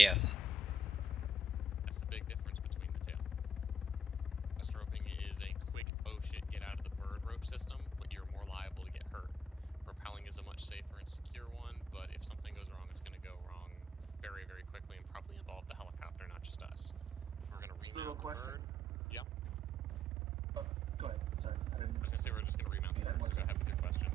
Yes. That's the big difference between the two. Fast roping is a quick, oh shit, get out of the bird rope system, but you're more liable to get hurt. Rappelling is a much safer and secure one, but if something goes wrong, it's going to go wrong very, very quickly and probably involve the helicopter, not just us. We're going to remount the bird. Yeah. Oh, go ahead. Sorry, I didn't. I was going to say we're just going to remount the bird, so go ahead with your question.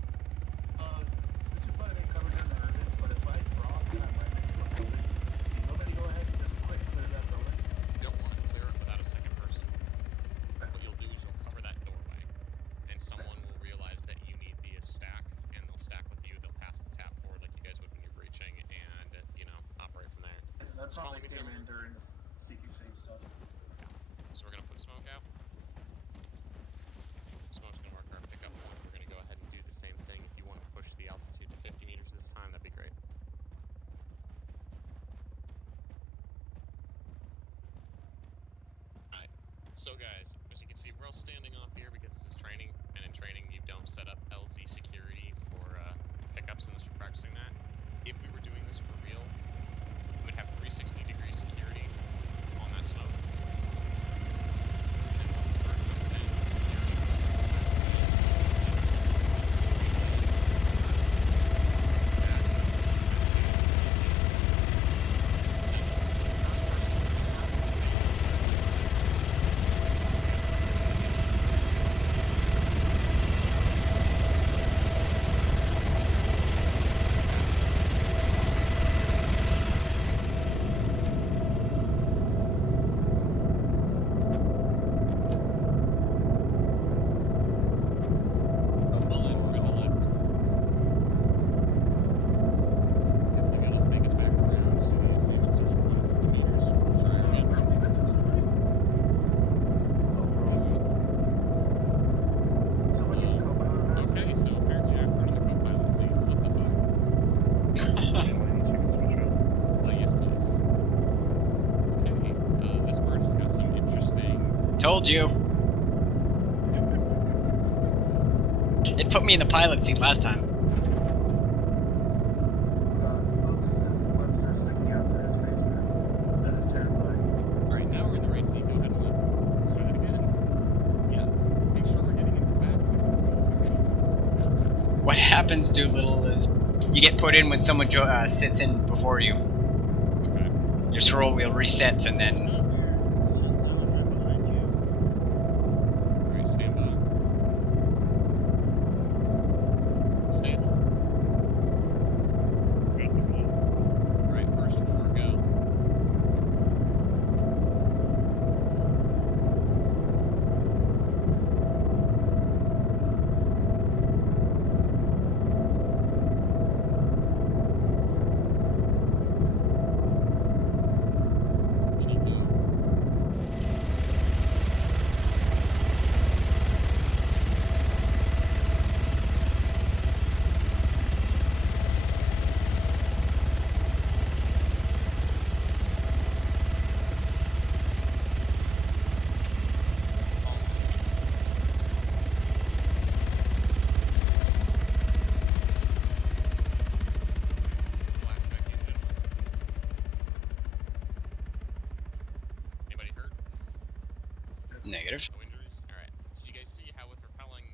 This is probably been covered in narrative, but if I drop and I'm right next to a building, do you want me to go ahead and just quick clear that building? You don't want to clear it without a second person. What you'll do is you'll cover that doorway, and someone will realize that you need the stack, and they'll stack with you. They'll pass the tap forward like you guys would when you're breaching, and operate from there. Yeah, so that probably came in during the CQC stuff. Yeah. So we're gonna put smoke out. Smoke's gonna mark our pickup point. We're gonna go ahead and do the same thing. If you want to push the altitude to 50 meters this time, that'd be great. Alright, so guys, as you can see, we're all standing off here because this is training, and in training you don't set up LZ security for pickups unless you're practicing that. If we were doing this for real, we would have 360-degree security on that smoke. Told you. It put me in the pilot seat last time. Luke's lips are sticking out through his face mask. That is terrifying. Alright, now we're in the right seat. Go ahead and lift. Let's try that again. Yeah. Make sure we're getting in the back. What happens, Doolittle, is you get put in when someone sits in before you. Okay. Your scroll wheel resets and then... Alright, stand by. Stable. Alright, first four, go. Negative. No injuries? Alright. So you guys see how with rappelling,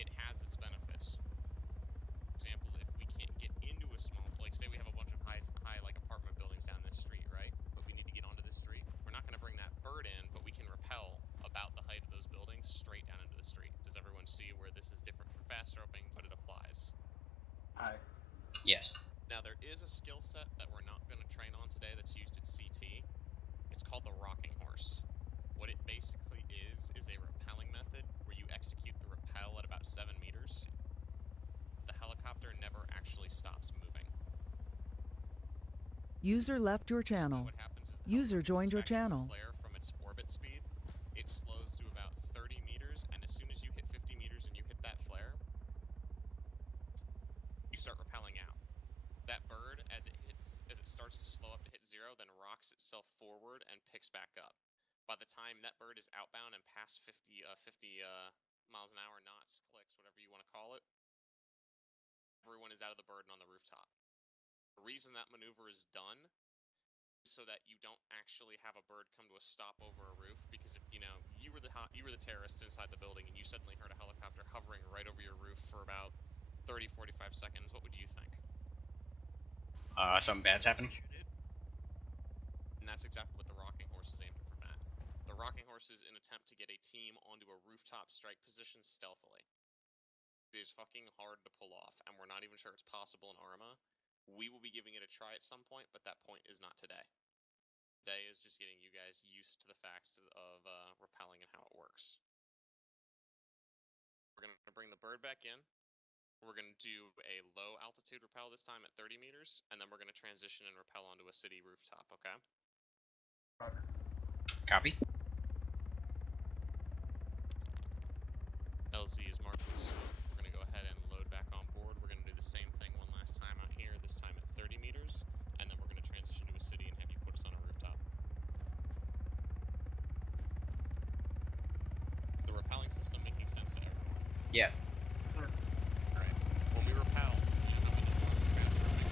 it has its benefits. For example, if we can't get into a small, like say we have a bunch of high like apartment buildings down this street, right? But we need to get onto this street. We're not going to bring that bird in, but we can rappel about the height of those buildings straight down into the street. Does everyone see where this is different from fast roping, but it applies? Aye. Yes. Now there is a skill set that we're not going to train on today that's used at CT. It's called the rocking horse. What it basically is a rappelling method where you execute the rappel at about 7 meters. The helicopter never actually stops moving. User left your channel. So what happens is User joined your channel. Flare from its orbit speed, it slows to about 30 meters, and as soon as you hit 50 meters and you hit that flare, you start rappelling out. That bird, as it starts to slow up to hit 0, then rocks itself forward and picks back up. By the time that bird is outbound and past 50 miles an hour, knots, clicks, whatever you want to call it, everyone is out of the bird and on the rooftop. The reason that maneuver is done so that you don't actually have a bird come to a stop over a roof. Because if you know you were the terrorists inside the building and you suddenly heard a helicopter hovering right over your roof for about 30-45 seconds, what would you think? Something bad's happening. And that's exactly what the rocking horse is aimed to prevent. The rocking horse is an attempt to get a team onto a rooftop strike position stealthily. It is fucking hard to pull off, and we're not even sure it's possible in Arma. We will be giving it a try at some point, but that point is not today. Today is just getting you guys used to the fact of rappelling and how it works. We're going to bring the bird back in. We're going to do a low altitude rappel this time at 30 meters, and then we're going to transition and rappel onto a city rooftop, okay? Copy. LZ is marked with smoke. We're going to go ahead and load back on board. We're going to do the same thing one last time out here, this time at 30 meters, and then we're going to transition to a city and have you put us on a rooftop. Is the rappelling system making sense to everyone? Yes. Sir. Alright. When we rappel, you know how we do fast running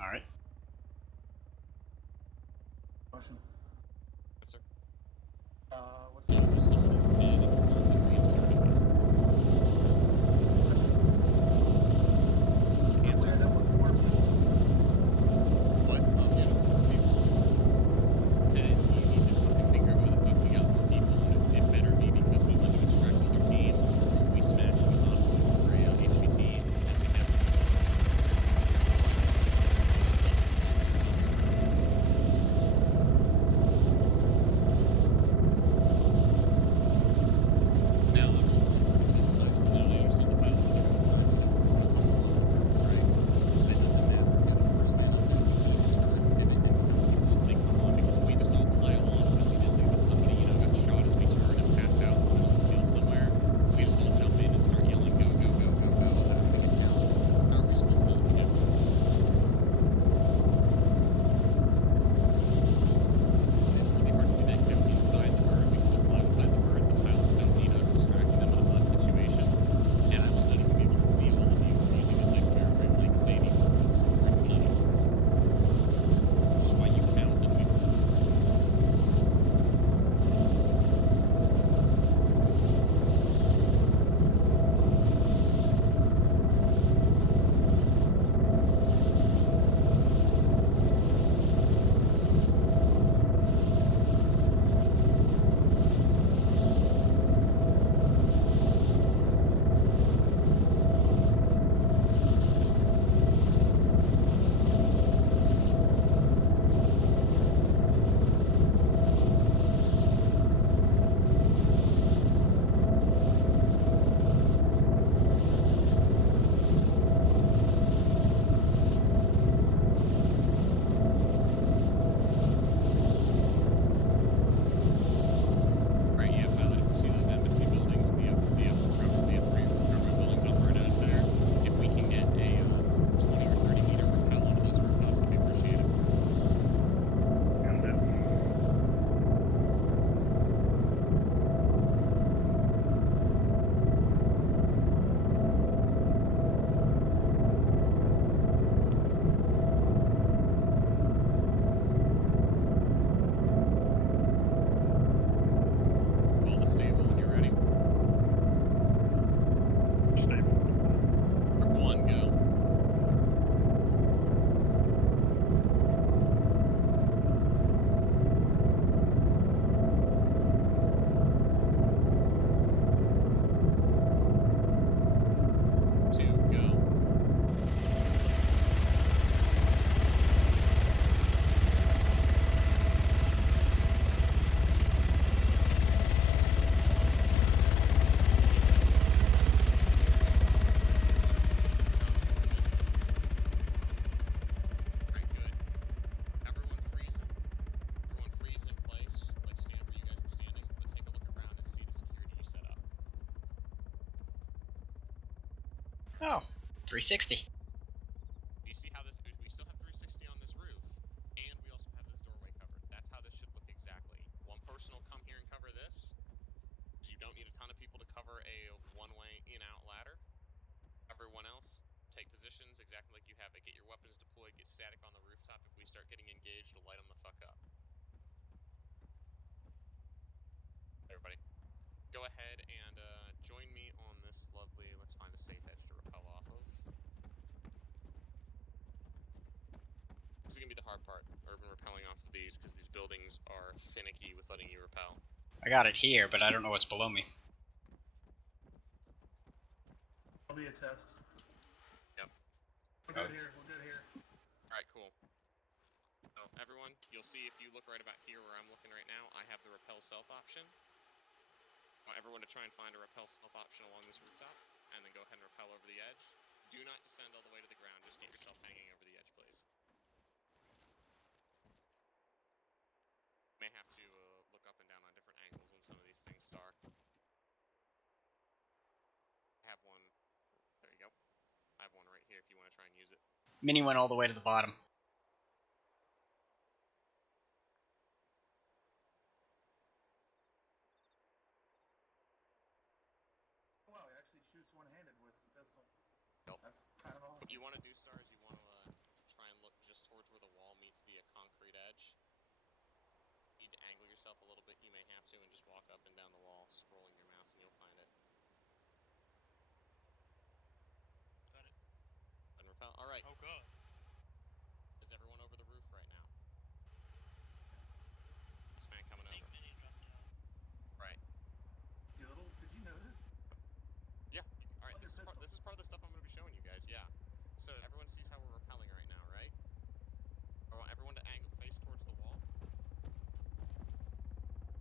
Alright. Question. Answer. What's So that? if someone is dead, if reinserted it. Answer. Answer. That would work. What? Yeah, more people. Then you need to fucking figure out where the fuck we got more people. And it better be because we went to extract another team, or we smashed the hospital for HVT, and we have Oh, 360. You see how this? We still have 360 on this roof, and we also have this doorway covered. That's how this should look exactly. One person will come here and cover this. You don't need a ton of people to cover a one-way in-out ladder. Everyone else, take positions exactly like you have it. Get your weapons deployed, get static on the rooftop. If we start getting engaged, light them the fuck up. Everybody, go ahead and join me on this lovely, let's find a safe edge to rappel off of. This is going to be the hard part, urban rappelling off of these, because these buildings are finicky with letting you rappel. I got it here, but I don't know what's below me. I'll be a test. Yep. We're good here. We're good here. Alright, cool. So, everyone, you'll see if you look right about here where I'm looking right now, I have the rappel self option. I want everyone to try and find a rappel self option along this rooftop, and then go ahead and rappel over the edge. Do not descend all the way to the ground, just get yourself hanging over the edge, please. May have to look up and down on different angles when some of these things start. I have one. There you go. I have one right here if you want to try and use it. Mini went all the way to the bottom. Wow, he actually shoots one-handed with the pistol. Nope. That's kind of awesome. What you want to do, Star, is you want to try and look just towards where the wall meets the concrete edge. You need to angle yourself a little bit, you may have to, and just walk up and down the wall, scrolling your mouse, and you'll find it. Got it. And rappel. Alright. Oh god. Is everyone over the roof right now? This man coming I think over. Mini dropped down. Right. You little, did you notice? Yeah. Alright, Plug this your is pistol. part of the stuff I'm going to be showing you guys, yeah. So everyone sees how we're rappelling right now, right? I want everyone to angle face towards the wall.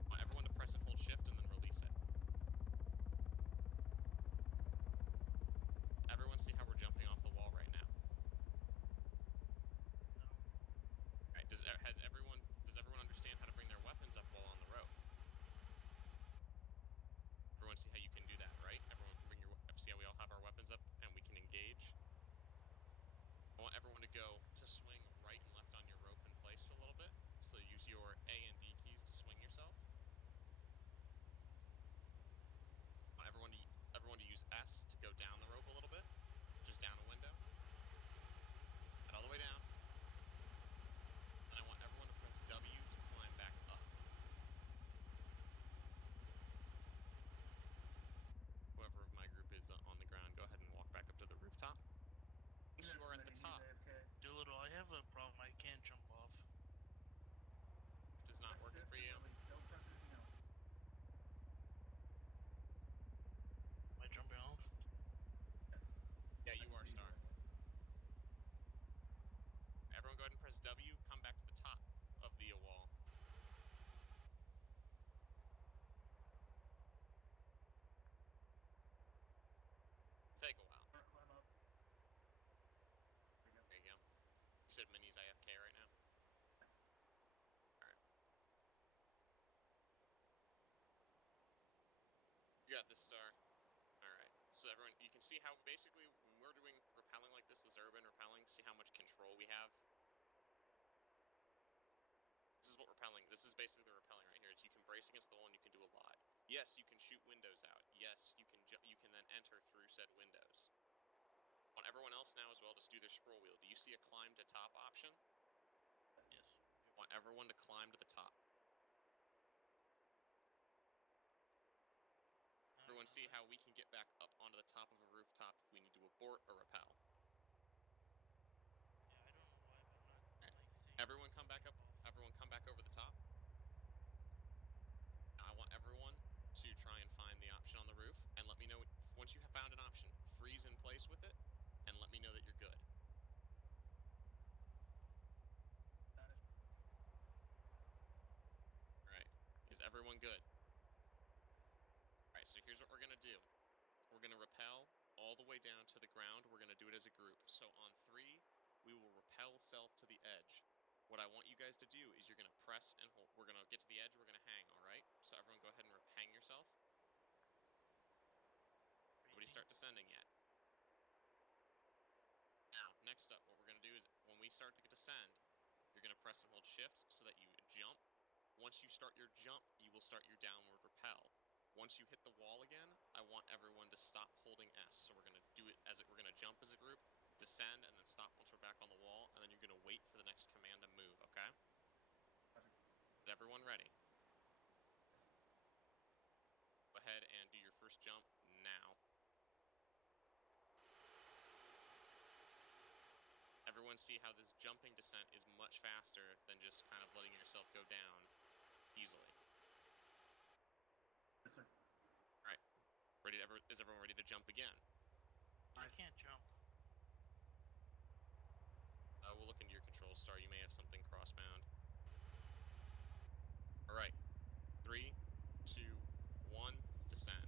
I want everyone to press and hold shift and then release it. Everyone see how we're jumping off the wall right now? No. Alright, does everyone understand how to bring their weapons up while on the rope? Everyone see how you can do that, right? Everyone can bring see how we all have our weapons up and we can engage? I want everyone to go to swing right and left on your rope in place for a little bit. So use your A and D keys to swing yourself. I want everyone to use S to go down the rope a little bit. Just down a window. And all the way down. And I want everyone to press W to climb back up. Whoever of my group is on the ground, go ahead and walk back up to the rooftop. Once you are at the top, Doolittle, I have a problem. I can't jump off. is not working for you. Don't press anything else. Am I jumping off? Yes. Yeah, you I are, see Star. right there. Everyone go ahead and press W, come back to the top of the wall. Take a while. Or climb up. There you go. There you go. You said Mini's AFK right now? Alright. You got this, Star. Alright. So everyone, you can see how basically when we're doing rappelling like this urban rappelling, see how much control we have? This is what rappelling, this is basically the rappelling right here. Is you can brace against the wall and you can do a lot. Yes, you can shoot windows out. Yes, you can then enter through said windows. I want everyone else now as well to do their scroll wheel. Do you see a climb to top option? Yes. I want everyone to climb to the top. Everyone see how we can get back up onto the top of a rooftop if we need to abort or rappel. Yeah, I don't know why, but I'm not Right. like seeing. Everyone come back up. Everyone come back over the top. Now I want everyone to try and find the option on the roof and let me know once you have found an option. Freeze in place with it and let me know that you're good. Got it. Alright. Is everyone good? Alright, so here's what we're gonna do. We're gonna rappel all the way down to the ground. We're gonna do it as a group. So on 3, we will rappel self to the edge. What I want you guys to do is you're gonna press and hold. We're gonna get to the edge, we're gonna hang, alright? So everyone go ahead and hang yourself. Nobody start descending yet. next up, what we're going to do is when we start to descend, you're going to press and hold shift so that you jump. Once you start your jump, you will start your downward rappel. Once you hit the wall again, I want everyone to stop holding S. So we're going to do it as we're going to jump as a group, descend, and then stop once we're back on the wall, and then you're going to wait for the next command to move, okay? Is everyone ready? Go ahead and do your first jump now. Everyone see how this jumping descent is much faster than just kind of letting yourself go down easily. Yes, sir. Alright. Is everyone ready to jump again? I can't jump. We'll look into your control star. You may have something crossbound. Alright. 3, 2, 1, descend.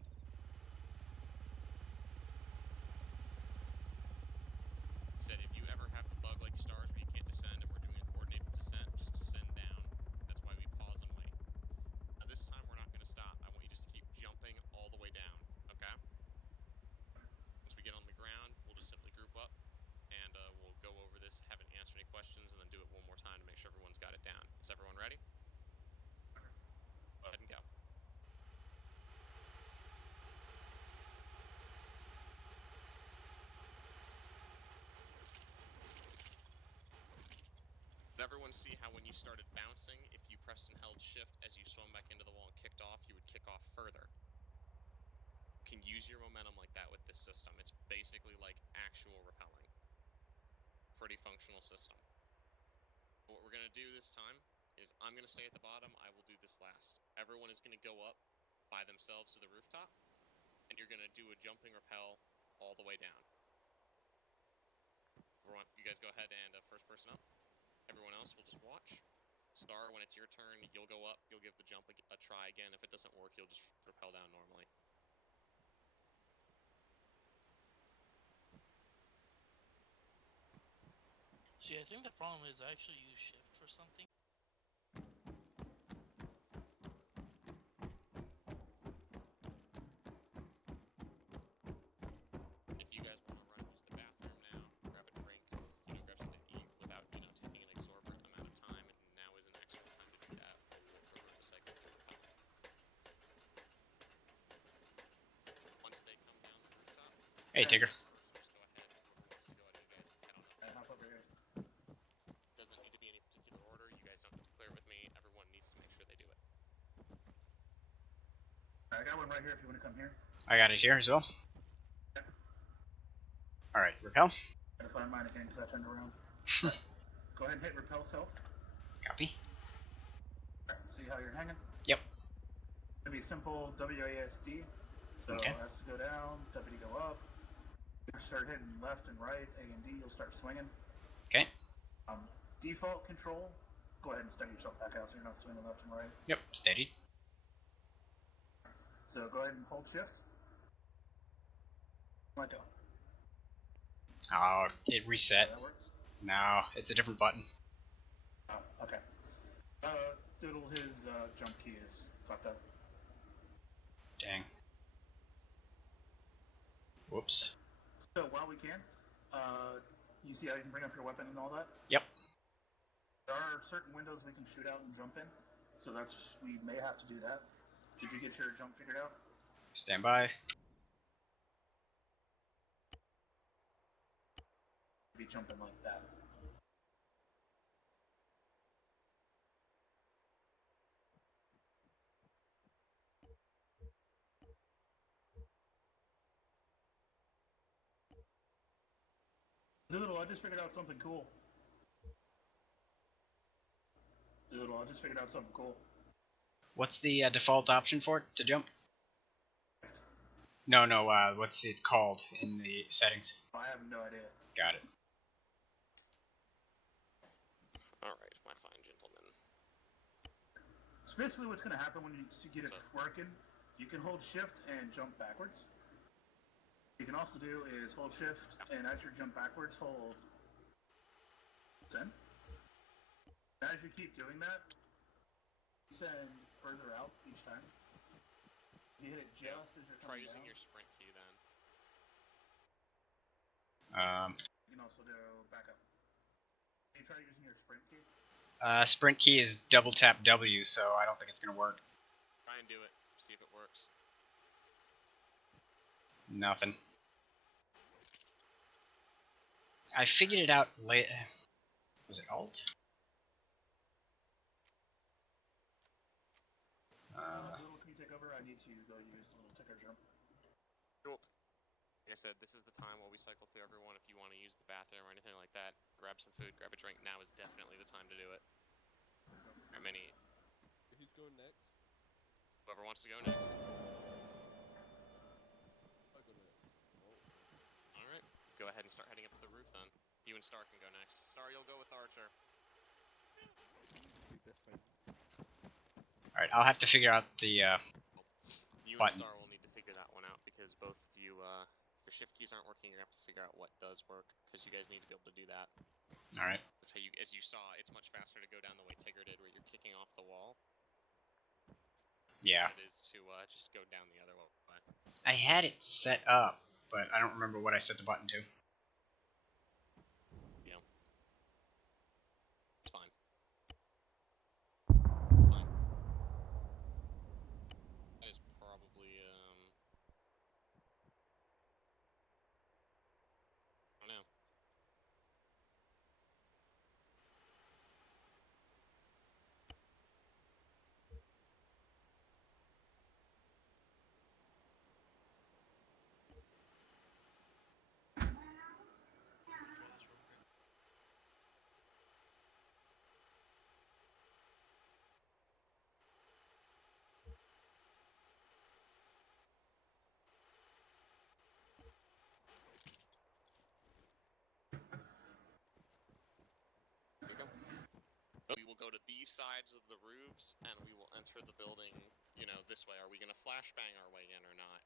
Said if you ever have a bug like stars where you can't descend and we're doing a coordinated descent, just descend down. That's why we pause and wait. Now this time we're not going to stop. I want you just to keep jumping all the way down, okay? Once we get on the ground, we'll just simply group up and we'll go over this, haven't answered any questions, and then do it one more time to make sure everyone's got it down. Is everyone ready? Go ahead and go. Did everyone see how when you started bouncing, if you pressed and held shift as you swung back into the wall and kicked off, you would kick off further? You can use your momentum like that with this system. It's basically like actual rappelling. Pretty functional system. What we're going to do this time is I'm going to stay at the bottom. I will do this last. Everyone is going to go up by themselves to the rooftop, and you're going to do a jumping rappel all the way down. Everyone, you guys go ahead and first person up. Everyone else will just watch. Star, when it's your turn, you'll go up, you'll give the jump a try again. If it doesn't work, you'll just rappel down normally. See, I think the problem is I actually use shift for something. If you guys want to run use the bathroom now, grab a drink, grab something to eat without, taking an exorbitant amount of time, and now is an excellent time to do that. We'll revert to cycle to rappel. Once they come down the rooftop, Hey, Tigger. just go ahead. Whoever wants to go ahead, you guys head on up. I hop over here. Doesn't need to be any particular order. You guys don't have to declare it with me. Everyone needs to make sure they do it. I got one right here if you want to come here. I got it here as well. Yeah. Alright, repel. Gotta find mine again because I turned around. Go ahead and hit repel self. Copy. Right, see how you're hanging? Yep. It's gonna be simple WASD. So Okay. it has to go down, W go up. You start hitting left and right, A and D, you'll start swinging. Okay. Default control, go ahead and steady yourself back out so you're not swinging left and right. Yep, steady. So go ahead and hold shift. Let go. Oh, it reset. That works. No, it's a different button. Oh, okay. Doodle, his jump key is fucked up. Dang. Whoops. So while we can, you see how you can bring up your weapon and all that? Yep. There are certain windows we can shoot out and jump in, so we may have to do that. Did you get your jump figured out? Stand by. Be jumping like that. Doodle, I just figured out something cool. What's the default option for it to jump? No, what's it called in the settings? I have no idea. Got it. Alright, my fine gentlemen. So basically what's going to happen when you get it working, you can hold shift and jump backwards. What you can also do is hold shift, and as you jump backwards, hold send. As you keep doing that, send further out each time. You hit it just as you're Try coming using down. your sprint key then. You can also go back try using your sprint key? Sprint key is double tap W, so I don't think it's gonna work. Try and do it. See if it works. Nothing. I figured it out late. Was it Alt? Little, can you take over? I need to go use a little ticker jump. Cool. Like I said, this is the time while we cycle through everyone. If you want to use the bathroom or anything like that, grab some food, grab a drink. Now is definitely the time to do it. How many? Who's going next? Whoever wants to go next. I'll go next. Oh. Alright. Go ahead and start heading up to the roof then. You and Star can go next. Star, you'll go with Archer. Big best friends. Alright, I'll have to figure out the You button. and Star will need to figure that one out because both of you, your shift keys aren't working. You're gonna have to figure out what does work because you guys need to be able to do that. Alright. That's how you, as you saw, it's much faster to go down the way Tigger did, where you're kicking off the wall. Yeah. Than it is to just go down the other way. I had it set up, but I don't remember what I set the button to. Yeah. It's fine. Fine. That is probably, I don't know. Here we go. We will go to these sides of the roofs, and we will enter the building, you know, this way. Are we gonna flashbang our way in or not?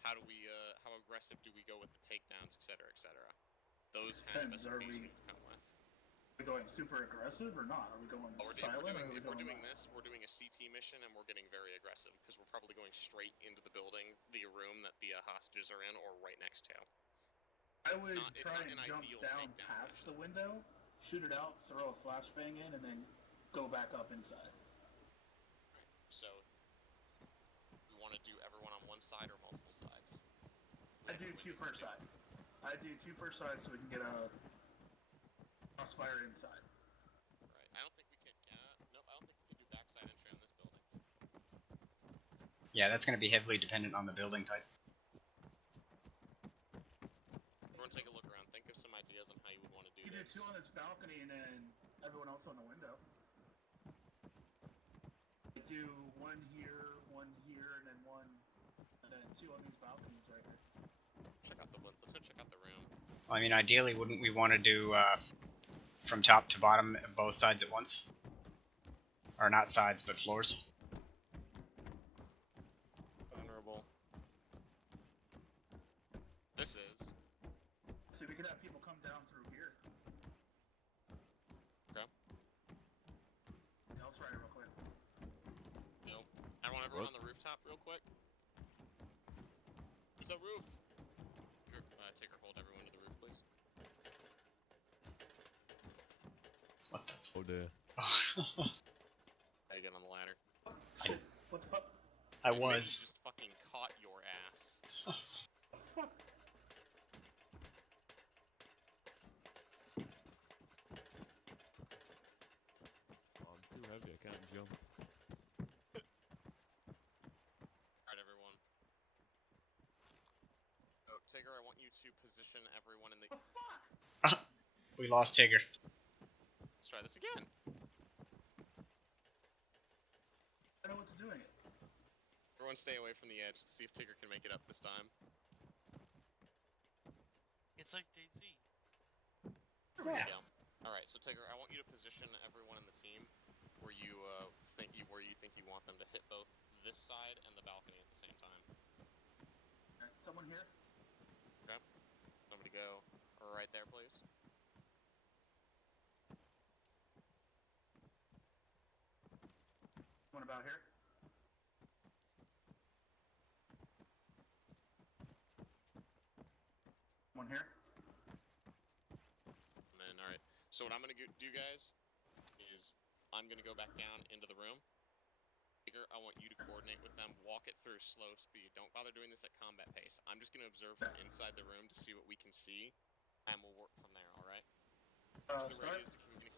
How do we, how aggressive do we go with the takedowns, etc., etc.? Those kind of Depends, SOPs are we we- can come with. Are we going super aggressive or not? Are we going Oh, silent or are we if we're going doing this, we're doing a CT mission, and we're getting very aggressive, because we're probably going straight into the building, the room that the hostages are in, or right next to. I would it's try not and an jump ideal down takedown past mission. the window, shoot it out, throw a flashbang in, and then go back up inside. Right. So, we want to do everyone on one side or multiple sides? I do two per side. I do two per side so we can get a crossfire inside. Right. I don't think we can. Nope. I don't think we can do backside entry on this building. Yeah, that's going to be heavily dependent on the building type. Everyone, take a look around. Think of some ideas on how you would want to do You do this. two on this balcony and then everyone else on the window. I do one here, and then one, and then two on these balconies right here. Check out the. Let's go check out the room. I mean, ideally, wouldn't we want to do from top to bottom both sides at once? Or not sides, but floors? Vulnerable. This is. So we could have people come down through here. Okay. Yeah, I'll try it real quick. Nope. I want everyone on the rooftop real quick. Who's that roof? Take or hold everyone to the roof, please. What the? Oh dear. How you get on the ladder? Shit, what the fuck? I Dude, maybe was. you just fucking caught your ass. The fuck? I'm too heavy, I can't jump. Alright, everyone. Oh, Tigger, I want you to position everyone in the. The fuck? We lost Tigger. Let's try this again. I know what's doing it. Everyone, stay away from the edge. See if Tigger can make it up this time. It's like DayZ. Yeah. Alright, so Tigger, I want you to position everyone in the team where you think you want them to hit both this side and the balcony at the same time. Alright, someone here? Okay. Somebody go right there, please. Someone about here? One here? And then, alright. So So what I'm gonna do, guys, is I'm gonna go back down into the room. I want you to coordinate with them. Walk it through slow speed. Don't bother doing this at combat pace. I'm just gonna observe from inside the room to see what we can see, and we'll work from there. All right? Use the Start. radios to communicate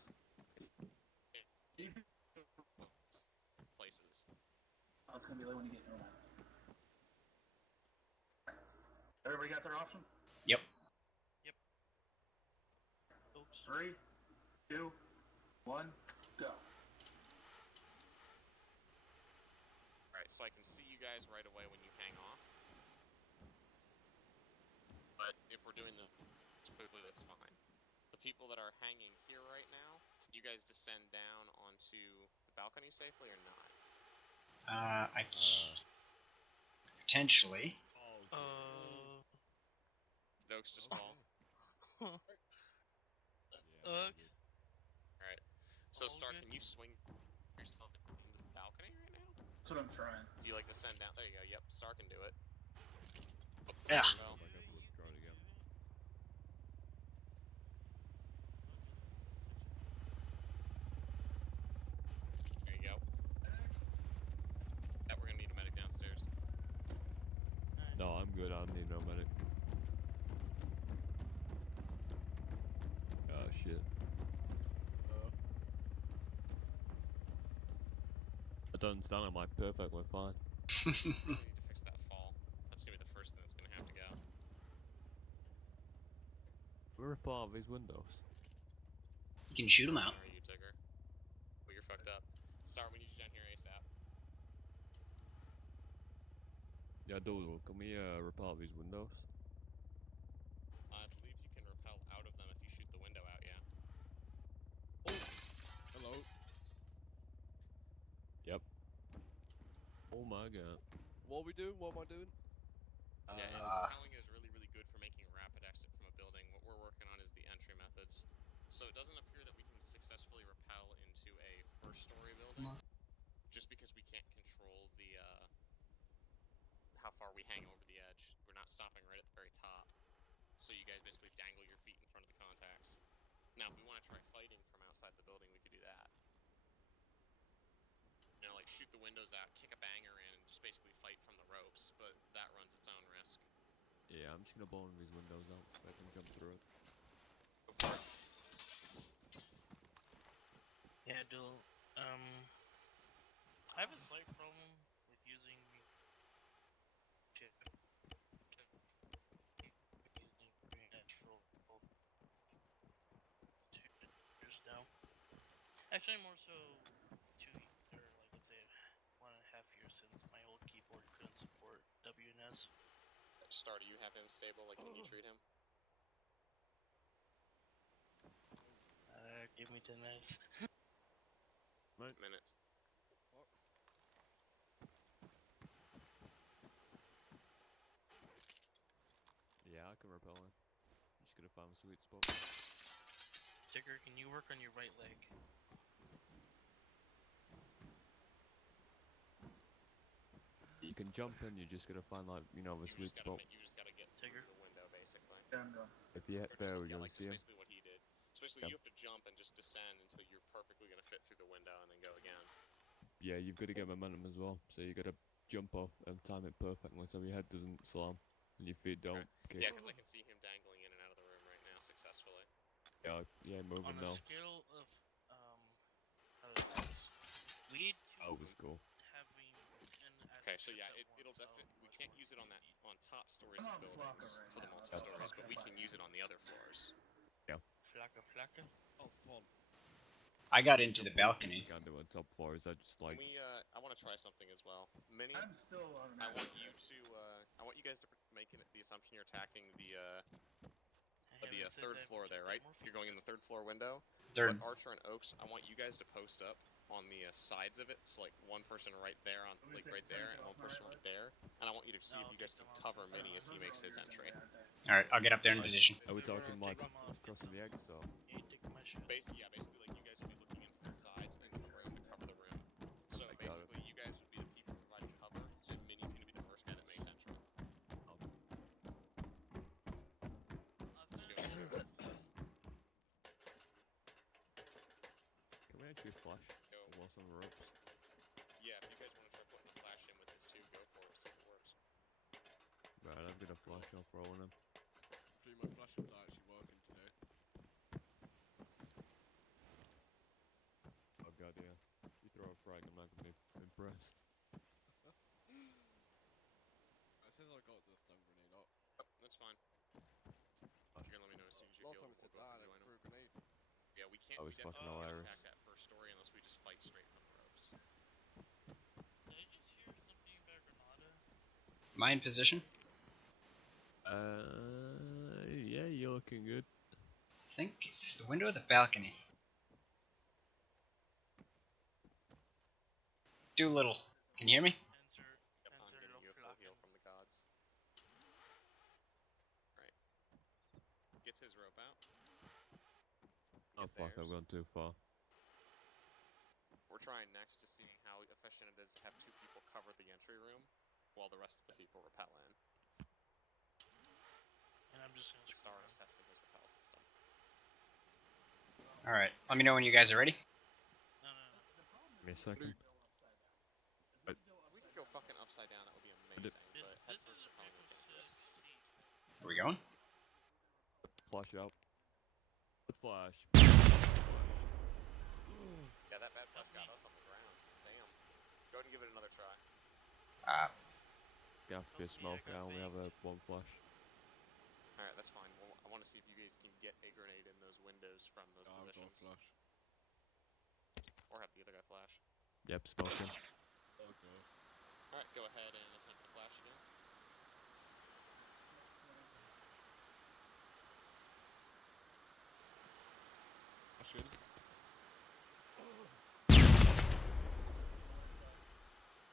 places. Oh, it's gonna be late when you get your one. Everybody got their option? Yep. Oops. 3, 2, 1, go. Alright, so I can see you guys right away when you hang off. But if we're doing this quickly, that's fine. The people that are hanging here right now, can you guys descend down onto the balcony safely or not? Potentially. Noakes just Okay. fall. Yeah, Ugh. Alright. So All Star, good. can you swing yourself into the balcony right now? That's what I'm trying. Do you like descend down? There you go. Yep, Star can do it. Oh, Yeah. fell. back up, we'll try it again. There you go. Yeah, we're gonna need a medic downstairs. No, I'm good. I don't need no medic. Oh shit. I don't understand. Am I perfect? We're fine. We need to fix that fall. That's gonna be the first thing that's gonna have to go. We're a part of these windows. You can shoot them out. Where are you, Tigger? Well, you're fucked up. Star, we need you down here ASAP. Yeah, dude, can we repel these windows? I believe you can rappel out of them if you shoot the window out, yeah. Hello. Yep. Oh my god. What are we doing? What am I doing? Yeah, rappelling is really, really good for making a rapid exit from a building. What we're working on is the entry methods. So it doesn't appear that we can successfully rappel into a first-story building, just because we can't control the, how far we hang over the edge. We're not stopping right at the very top. So you guys basically dangle your feet in front of the contacts. Now, if we want to try fighting from outside the building, we could do that. You know, like shoot the windows out, kick a banger in, and just basically fight from the ropes, but that runs its own risk. Yeah, I'm just gonna blow one of these windows out so I can jump through it. Go for it. Yeah, dude. I have a slight problem with using shit. Using natural years now. Actually, more so 2 or like let's say 1.5 years since my old keyboard couldn't support WNS. Star, do you have him stable? Like, can you treat him? Give me 10 minutes. Minutes. Yeah, I can repel him. Just gotta find a sweet spot. Tigger, can you work on your right leg? You can jump in, you just gotta find like, you know, the sweet spot. You just gotta get through Tigger? the window, basically. Yeah, I'm going. If you hit Or there, just, we're yeah, gonna like see him. basically what he did. So basically, you have to jump and just descend until you're perfectly gonna fit through the window and then go again. Yeah, you've got to get momentum as well. So you gotta jump off and time it perfectly so your head doesn't slam and your feet don't kick. Yeah, because I can see him dangling in and out of the room right now successfully. Yeah, moving On a now. scale of how do I do this? We need to Oh, it was cool. having Okay, so yeah, it'll definitely, we can't use it on that, on top stories I'm of on Flocka buildings right for the now. multi-stories, Fuck but that we button. can use it on the other floors. Flacca. Oh, fun. I got into the balcony. Can't do it on top floors. I just like. Can we, I want to try something as well. Minnie, I'm still on an I want acid you trip. to, I want you guys to make the assumption you're attacking the Having said third that, floor we there, can right? get more You're going in the third floor window. Third. But Archer and Oaks, I want you guys to post up on the sides of it. So like one person right there on, Let me like take right the there, and temperature one off my person right right there. And I want you to see No, if you guys take can them off cover since Minnie as he Those are makes all his yours entry. anyway, aren't they? All right, I'll get up there in position. Are we talking like take 'em off, crossing the get eggs or? You ain't taking my shit. Basically, yeah, basically like you guys would be looking in from the sides and into the room to cover the room. So I got it. basically, you guys would be the people providing cover, and Minnie's gonna be the first guy that makes entry. glass on the ropes. Yeah, if you guys want to try putting a flash in with this too, go for it. See if it works. Right, I've got a flash off rolling him. Three, my flashes are actually working today. Oh god, yeah. You throw a frag, I'm not gonna be impressed. As soon as I got the stun grenade up. Oh, that's fine. You're gonna let me know as soon as you Last heal. time I We'll said go that, through I the threw a grenade. Yeah, we can't. That We was fucking definitely can't hilarious. attack that first story unless we just fight straight from the ropes. Did I just hear something about Granada? Am I in position? Yeah, you're looking good. I think, is this the window or the balcony? Doolittle, can you hear me? Yep, I'm getting you a full heal from the gods. Right. Gets his rope out. Oh Get fuck, theirs. I've gone too far. We're trying next to see how efficient it is to have 2 people cover the entry room while the rest of the people repel in. And I'm just gonna The screw star around. is testing his repel system. Alright, let me know when you guys are ready. No. Give me a second. If we could go fucking upside down, that would be amazing. This But head is first a repelling Rainbow is dangerous. Six Siege. Are we going? Flash out. Good flash. Yeah, that bad flash got us on the ground. Damn. Go ahead and give it another try. It's gonna have to be a smoke now, we have a one flash. Alright, that's fine. Well, I want to see if you guys can get a grenade in those windows from those I've got positions. flash. Or have the other guy flash. Yep, smoking. Okay. Alright, go ahead and attempt to flash again. Flashing.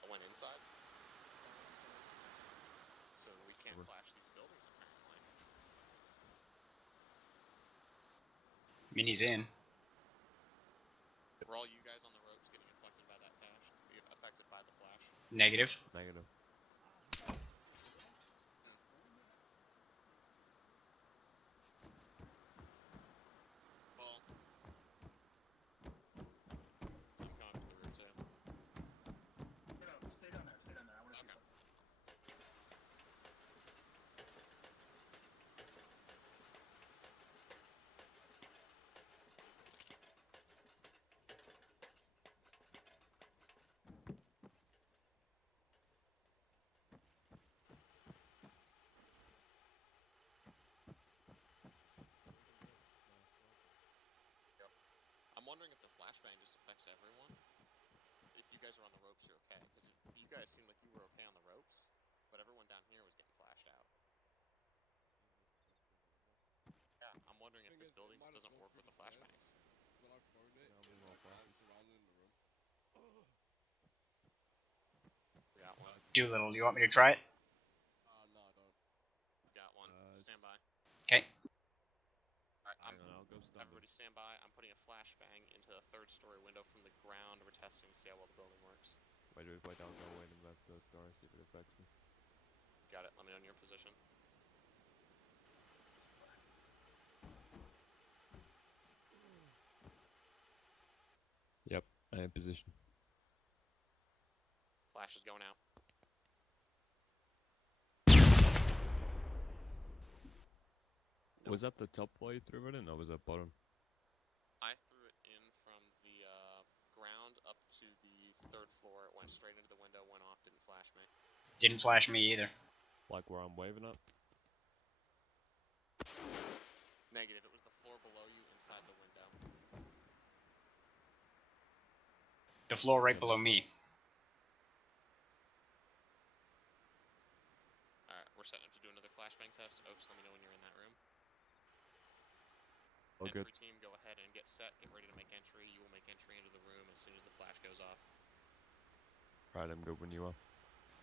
I went inside. So we can't Over. flash these buildings, apparently. I mean, he's in. Were all you guys on the ropes getting affected by that flash? Affected by the flash? Negative. Negative. Well, I'm coming to the rear too. No, stay down there. Stay down there. I want to see Okay. something. I'm wondering if the flashbang just affects everyone. If you guys are on the ropes, you're okay. Because you guys seemed like you were okay on the ropes, but everyone down here was getting flashed out. Yeah, I'm wondering if this building just doesn't work with the flashbangs. When I've thrown it, Yeah, it's we'll like flash. bounced around in the room. We got one. Doolittle, you want me to try it? No, I don't. We got one. Stand by. Okay. Alright, Hang on, I'll go stand everybody stand by. I'm putting a flashbang into a 3rd-story window from the ground. We're testing to see how well the building works. Wait, I'll go away and left third story, see if it affects me. Got it. Let me know in your position. Yep, I am in position. Flash is going out. Was that the top floor you threw it in, or was that bottom? I threw it in from the ground up to the 3rd floor. It went straight into the window, went off, didn't flash me. Didn't flash me either. Like where I'm waving up? Negative. It was the floor below you inside the window. The floor right below me. Alright, we're setting up to do another flashbang test. Oaks, let me know when you're in that room. Oh, good. Entry team, go ahead and get set. Get ready to make entry. You will make entry into the room as soon as the flash goes off. Right, I'm good when you are.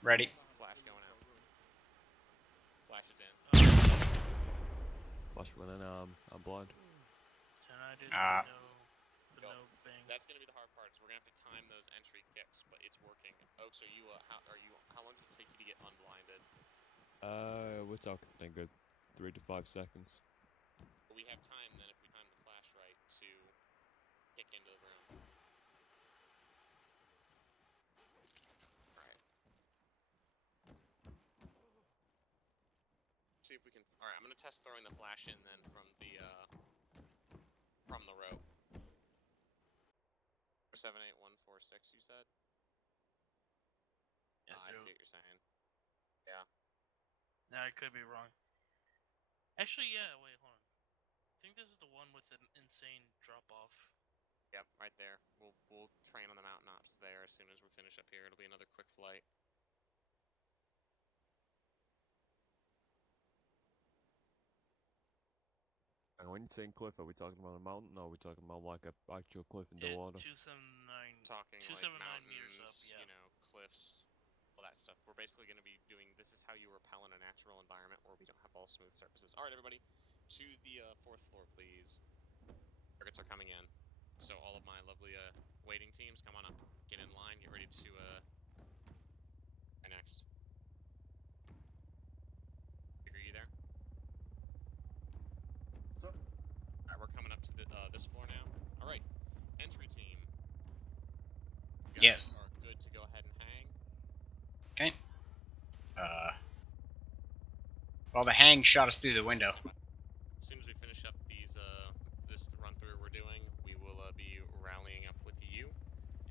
Ready. Flash going out. Flash is in. Flash went in, I'm blind. Can I do Ah. the no bang? That's gonna be the hard part. Is we're gonna have to time those entry kicks, but it's working. Oaks, how long does it take you to get unblinded? We're talking then good. 3 to 5 seconds. But we have time then if we time the flash right to kick into the room. Alright, I'm gonna test throwing the flash in then from the rope. 78146, you said? Yeah, I see what you're saying. Yeah. No, I could be wrong. Actually, yeah. Wait, hold on. I think this is the one with the insane drop off. Yep, right there. We'll train on the mountain ops there as soon as we finish up here. It'll be another quick flight. And when you're saying cliff, are we talking about a mountain or are we talking about like a actual cliff in the water? 279. Talking 279 like meters mountains, up, yeah. you know, cliffs, all that stuff. We're basically going to be doing, this is how you rappel in a natural environment where we don't have all smooth surfaces. Alright, everybody, to the 4th floor, please. Targets are coming in. So all of my lovely waiting teams, come on up. Get in line, get ready to try next. Are you there? So, Alright, we're coming up to this floor now. Alright, entry team. You Yes. guys are good to go ahead and hang. Okay. Well, the hang shot us through the window. As soon as we finish up this run through we're doing, we will be rallying up with you,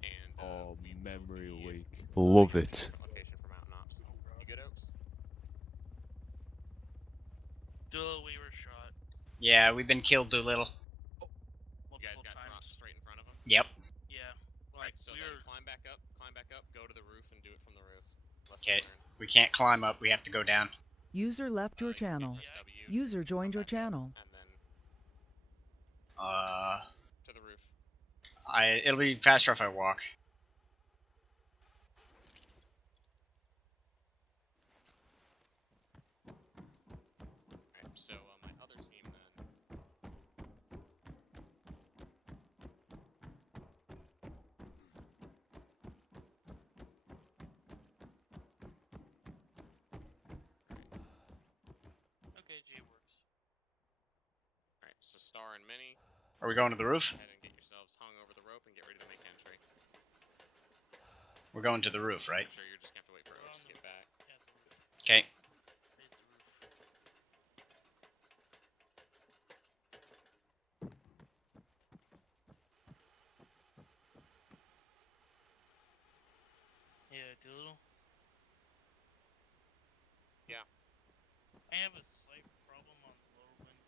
and we will memory be leak. Love moving it. to a different location for mountain ops. You good, Oaks? Dulo, we were shot Yeah, we've been killed, Doolittle. You guys multiple got dropped times. straight in front of them. Yep. Yeah. Right, Like, so we then were. climb back up, go to the roof, and do it from the roof. Okay. We can't climb up. We have to go down. User left your You can channel. press W, User joined your come back up, channel. and then Uh, to the roof. it'll be faster if I walk. Alright, so my other team then. Okay, Jay works. Alright, so Star and Mini. Are we going to the roof? Go ahead and get yourselves hung over the rope and get ready to make entry. We're going to the roof, right? I'm sure you're just gonna have to wait for We're Oaks on to the get back. Yeah, the roof. Okay. It's the roof. Yeah, Doodle. Yeah. I have a slight problem on the lower one,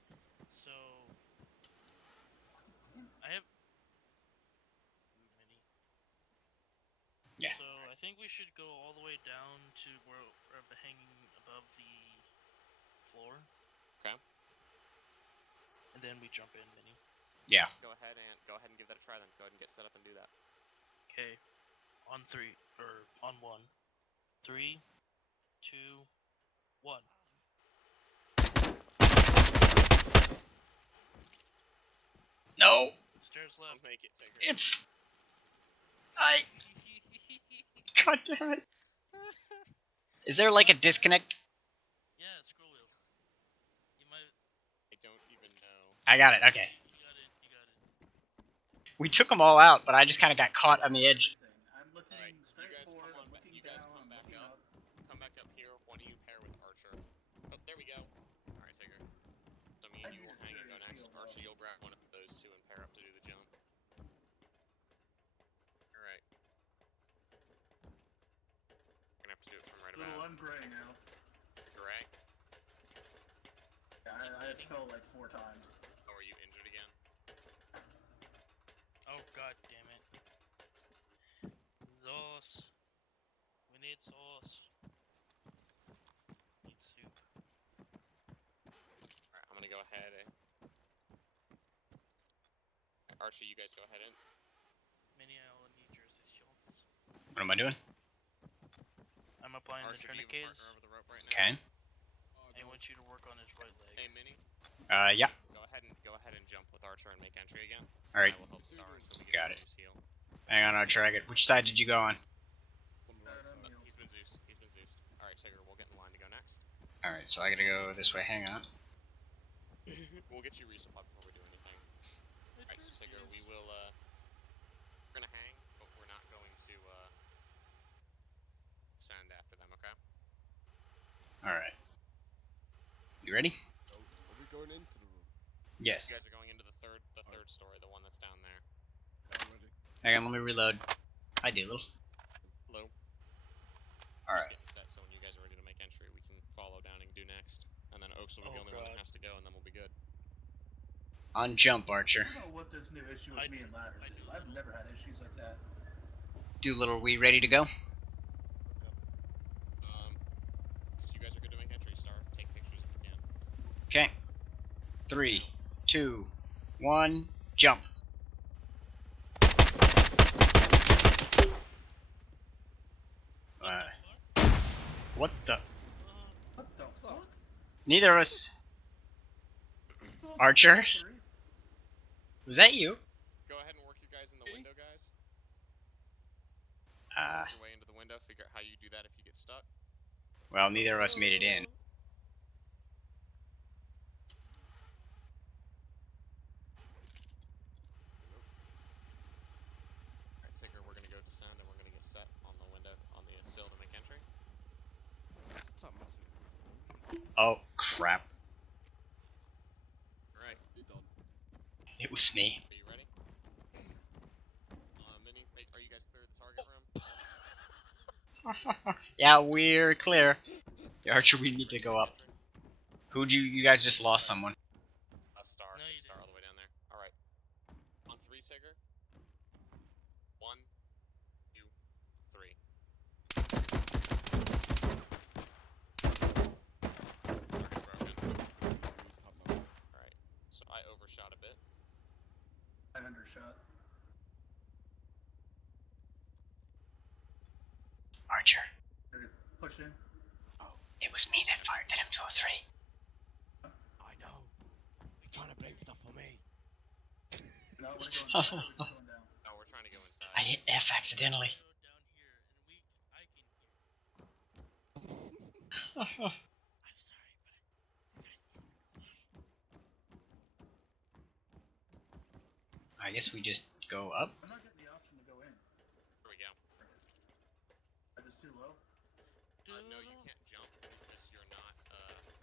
so I have mini. Yeah. So I think we should go all the way down to where we're hanging above the floor. Okay. And then we jump in, mini. Yeah. Go ahead and give that a try then. Go ahead and get set up and do that. Okay. On 3 or on 1. 3, 2, 1. No. Stairs I'll left. make it, Tigger. It's. God damn it. Is there like a disconnect? Yeah, scroll wheel. You might. I don't even know. I got it. Okay. You got it. You got it. We took them all out, but I just kind of got caught on the edge. I'm looking Alright, you straight guys forward, come on I'm back. looking You guys down, come I'm back looking up. Come back up here. One of you pair with Archer. Oh, there we go. Alright, Tigger. So me and you will hang and go next. Archer, you'll grab one of those two and pair up to do the jump. Alright. Gonna have to do it from right Little, about I'm gray now. Gray. Yeah, I fell like 4 times. Oh, are you injured again? Oh god damn it. Sauce. We need sauce. Need soup. Alright, I'm gonna go ahead. Archie, you guys go ahead in. Many I'll need your assistance. What am I doing? I'm applying the Archie, do you have a tourniquets. partner over the rope right now? Okay. I want you to work on his right leg. Hey, Mini. Yeah. Go ahead and jump with Archer and make entry again. All right. I will help Star until we get Got the it. Zeus heal. Hang on, Archer. Which side did you go on? He's been Zeus. He's been Zeused. Alright, Tigger, we'll get in line to go next. All right. So I gotta go this way. Hang on. We'll get you resupply before we do anything. Alright, so Tigger, we will, we're gonna hang, but we're not going to, send after them, okay? All right. You ready? Yes. You guys are going into the third story, the one that's down there. Ready. Hang on, let me reload. Hi, Doolittle. Hello. Alright. Just getting set, so when you guys are ready to make entry, we can follow down and do next. And then Oaks will be the Oh, only one that God. has to go, and then we'll be good. On jump, Archer. I don't know what this new issue with me and ladders is. I've never had issues like that. Doolittle, are we ready to go? So you guys are good to make entry. Star, take pictures if you can. Okay. 3, 2, 1, jump. What the? What the fuck? Neither of us. Archer? Was that you? Go ahead and work you guys in the window, guys. Uh, Work your way into the window. Figure out how you do that if you get stuck. well, neither of us made it in. Alright, Tigger, we're gonna go descend and we're gonna get set on the window, on the sill to make entry. What's that massive? Oh, crap. Alright, You're done. It was me. are you ready? Minnie, are you guys clear of the target room? Yeah, we're clear. Archer, we need to go up. Who'd you guys just lost someone. A star. No, you Star all the way down there. Alright. On 3, Tigger. 1, 2, 3. Target's broken. Alright. So I overshot a bit. I undershot. Archer, Push in. it was me that fired that M203. I know. You're trying to blame stuff on me. No, we're going inside. We're just going down. Oh, we're trying to go inside. I hit F accidentally. Down here, and I can hear. I'm sorry, I guess we just go up. I'm not getting the option to go in. Here we go. I'm just too low. No, you can't jump because you're not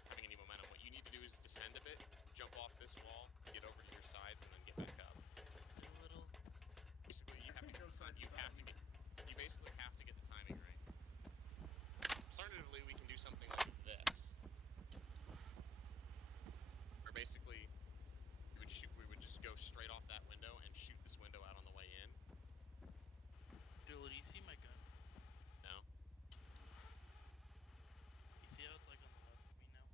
having any momentum. What you need to do is descend a bit, jump off this wall, get over to your sides, and then get back up. Little. Basically, you I have to can't go get side to you side. have to get you basically have to get the timing right. Alternatively, we can do something like this, where basically we would just go straight off that window and shoot this window out on the way in. Dude, do you see my gun? No. You see how it's like on the left of me now?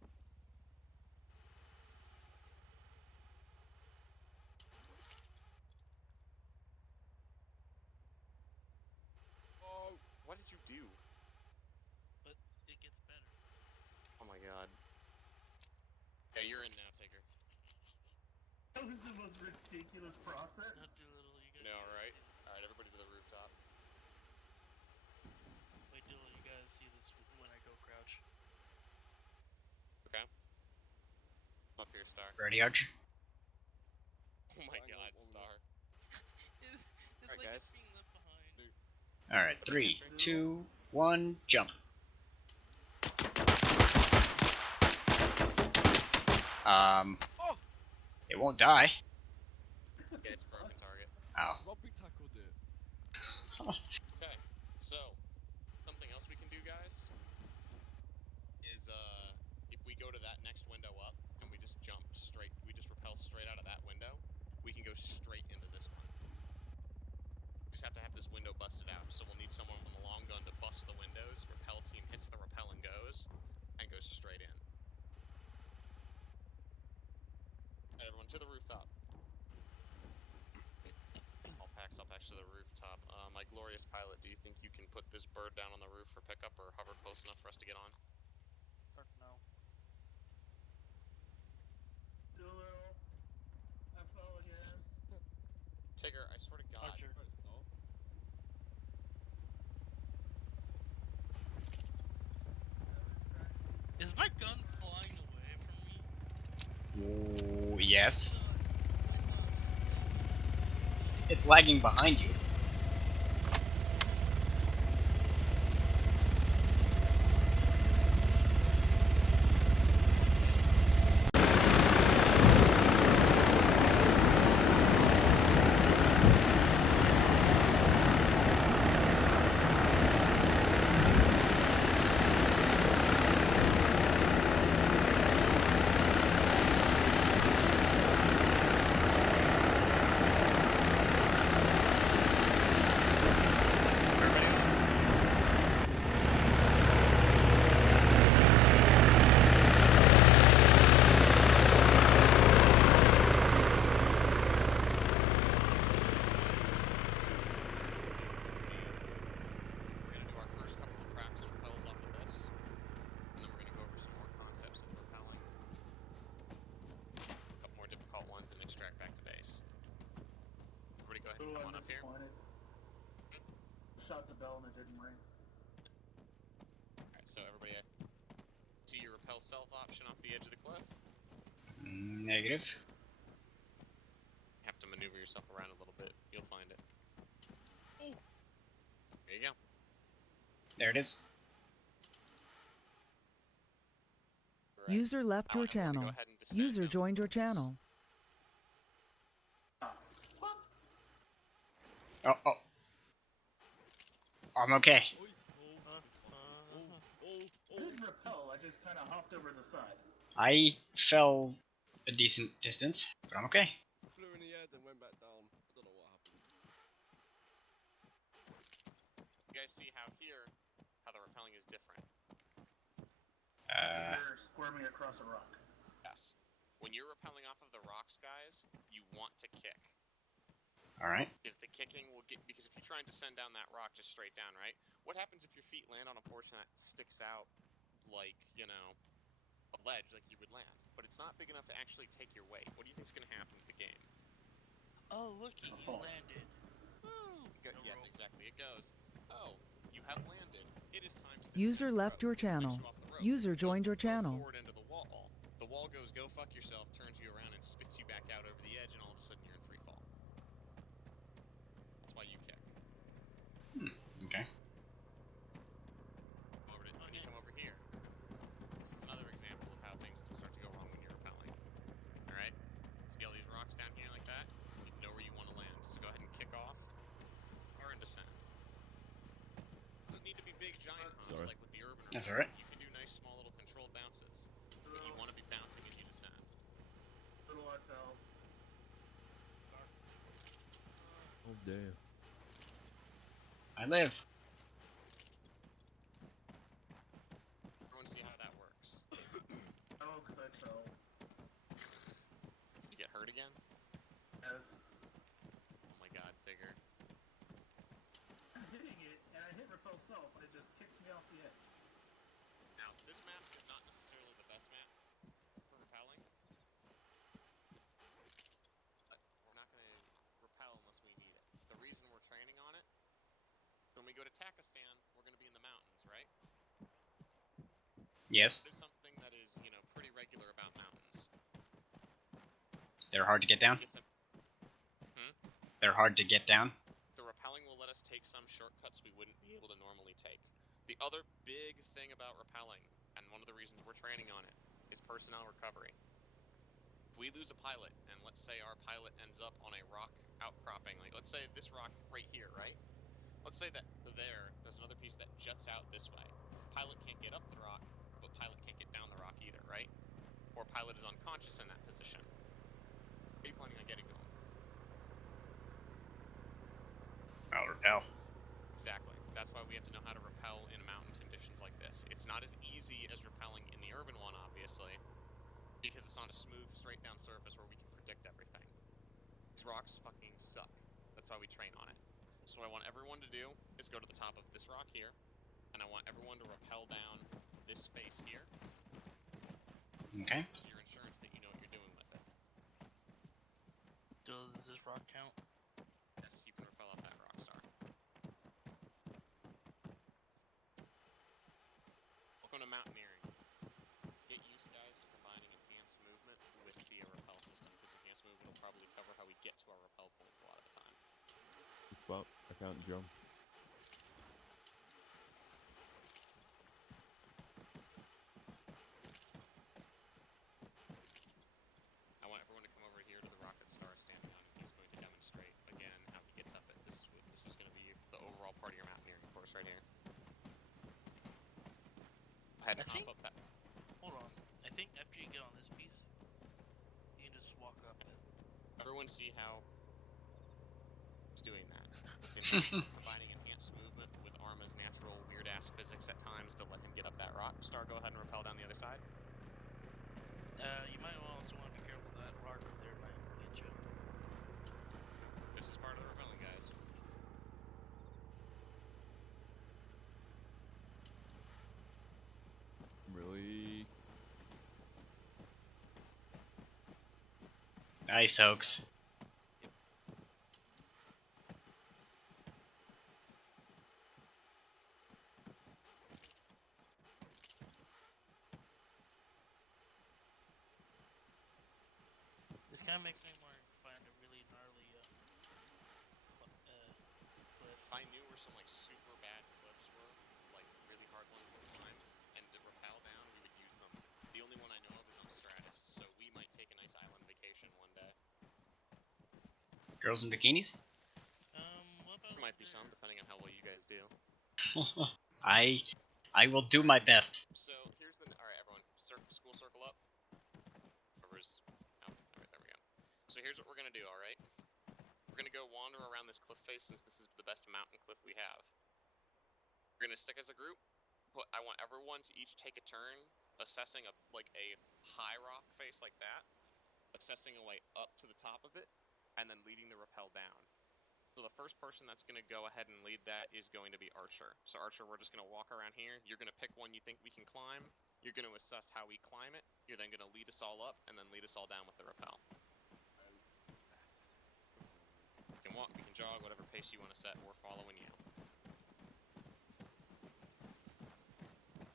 Oh, what did you do? But it gets better. Oh my god. Yeah, you're in now, Tigger. That was the most ridiculous process. Not Doolittle, you guys. No, gotta right? see this. Alright, everybody to the rooftop. Wait, Doolittle, you gotta see this when I go crouch. Okay. Up here, Star. Ready, Archer? Oh my Hang on, god, one Star. It's Alright, like guys. it's being left behind. Alright, 3, 2, 1, jump. It won't die. Yeah, it's a broken target. Oh. Robbie tackled it. Okay, so something else we can do, guys, is if we go to that next window up and we just jump straight, we just rappel straight out of that window, we can go straight into this one. We just have to have this window busted out, so we'll need someone with a long gun to bust the windows. Rappel team hits the rappel and goes straight in. Alright, everyone to the rooftop. All packs to the rooftop. My glorious pilot, do you think you can put this bird down on the roof for pickup or hover close enough for us to get on? Fuck no. Doolittle. I fell again. Tigger, I swear to God. Archer. No, it's not. Is my gun flying away from me? Ooh, yes. It's lagging behind you. Ooh, Come I'm on up here. disappointed. Shot the bell and it didn't ring. Alright, so everybody see your repel self option off the edge of the cliff. Negative. You have to maneuver yourself around a little bit. You'll find it. Oh. There you go. There it is. Right. User left I your want everyone to go channel. ahead and descend User now. joined your channel. Ah, fuck! Oh, oh. I'm okay. I didn't repel, I just kind of hopped over the side. I fell a decent distance, but I'm okay. Flew in the air, then went back down. I don't know what happened. You guys see how here, how the rappelling is different? You're squirming across a rock. Yes. When you're rappelling off of the rocks, guys, you want to kick. Alright. Because the kicking will get, because if you try and descend down that rock just straight down, right? What happens if your feet land on a portion that sticks out like, you know, a ledge like you would land? But it's not big enough to actually take your weight. What do you think's going to happen to the game? Oh, looky, you landed. Woo! Yes, exactly. It goes, oh, you have landed. It is time to User descend the left rope. your It takes channel. you off the rope. User It goes joined your propel channel. forward into the wall. The wall goes, go fuck yourself, turns you around and spits you back out over the edge, and all of a sudden you're in free fall. That's why you kick. Okay. When you come over here, this is another example of how things can start to go wrong when you're rappelling. Alright? See all these rocks down here like that? You know where you want to land. Just go ahead and kick off, or in descent. Doesn't need to be big giant hops like with the urban. That's alright. You can do nice small little controlled bounces. But you want to be bouncing as you descend. Little I fell. Oh damn. I live. Everyone see how that works. Oh, because I fell. Did you get hurt again? Yes. Oh my god, Tigger. I'm hitting it, and I hit repel self, and it just kicks me off the edge. Now, this map is not necessarily the best map for rappelling. But we're not going to rappel unless we need it. The reason we're training on it, when we go to Takistan, we're going to be in the mountains, right? Yes. There's something that is, you know, pretty regular about mountains. They're hard to get down. They're hard to get down. The rappelling will let us take some shortcuts we wouldn't be able to normally take. The other big thing about rappelling, and one of the reasons we're training on it, is personnel recovery. If we lose a pilot, and let's say our pilot ends up on a rock outcropping, like let's say this rock right here, right? Let's say that there's another piece that juts out this way. Pilot can't get up the rock, but pilot can't get down the rock either, right? Or pilot is unconscious in that position. Are you planning on getting to him? I'll repel. Exactly. That's why we have to know how to rappel in mountain conditions like this. It's not as easy as rappelling in the urban one, obviously, because it's not a smooth, straight down surface where we can predict everything. These rocks fucking suck. That's why we train on it. So what I want everyone to do is go to the top of this rock here, and I want everyone to rappel down this face here. Okay. This is your insurance that you know what you're doing with it. Does this rock count? Yes, you can rappel off that rock star. Welcome to mountaineering. Get used, guys, to combining enhanced movement with the rappel system, because enhanced movement will probably cover how we get to our rappel points a lot of the time. Fuck, I can't jump. I want everyone to come over here to the rocket star standing on, and he's going to demonstrate again how he gets up it. This is going to be the overall part of your mountaineering course right here. Go ahead and hop up that. Hold on. I think after you get on this piece, you can just walk up it. Everyone see how he's doing that. Combining enhanced movement with Arma's natural weird-ass physics at times to let him get up that rock. Star, go ahead and rappel down the other side. You might also want to be careful that rock up there might get you. This is part of the rappelling, guys. Really? Nice, hoax. This kind of makes me want to find a really gnarly cliff. If I knew where some like super bad cliffs were, like really hard ones to climb and to rappel down, we would use them. The only one I know of is on Stratus, so we might take a nice island vacation one day. Girls in bikinis? What about There might be there? some, depending on how well you guys do. I will do my best. So here's the. All right, everyone, school circle up. Whoever's. Oh, all right, there we go. So here's what we're gonna do. All right, we're gonna go wander around this cliff face since this is the best mountain cliff we have. We're gonna stick as a group, but I want everyone to each take a turn assessing a high rock face like that, assessing a way up to the top of it, and then leading the rappel down. So the first person that's going to go ahead and lead that is going to be Archer. So Archer, we're just going to walk around here. You're going to pick one you think we can climb. You're going to assess how we climb it. You're then going to lead us all up and then lead us all down with the rappel. We can walk, we can jog, whatever pace you want to set. We're following you.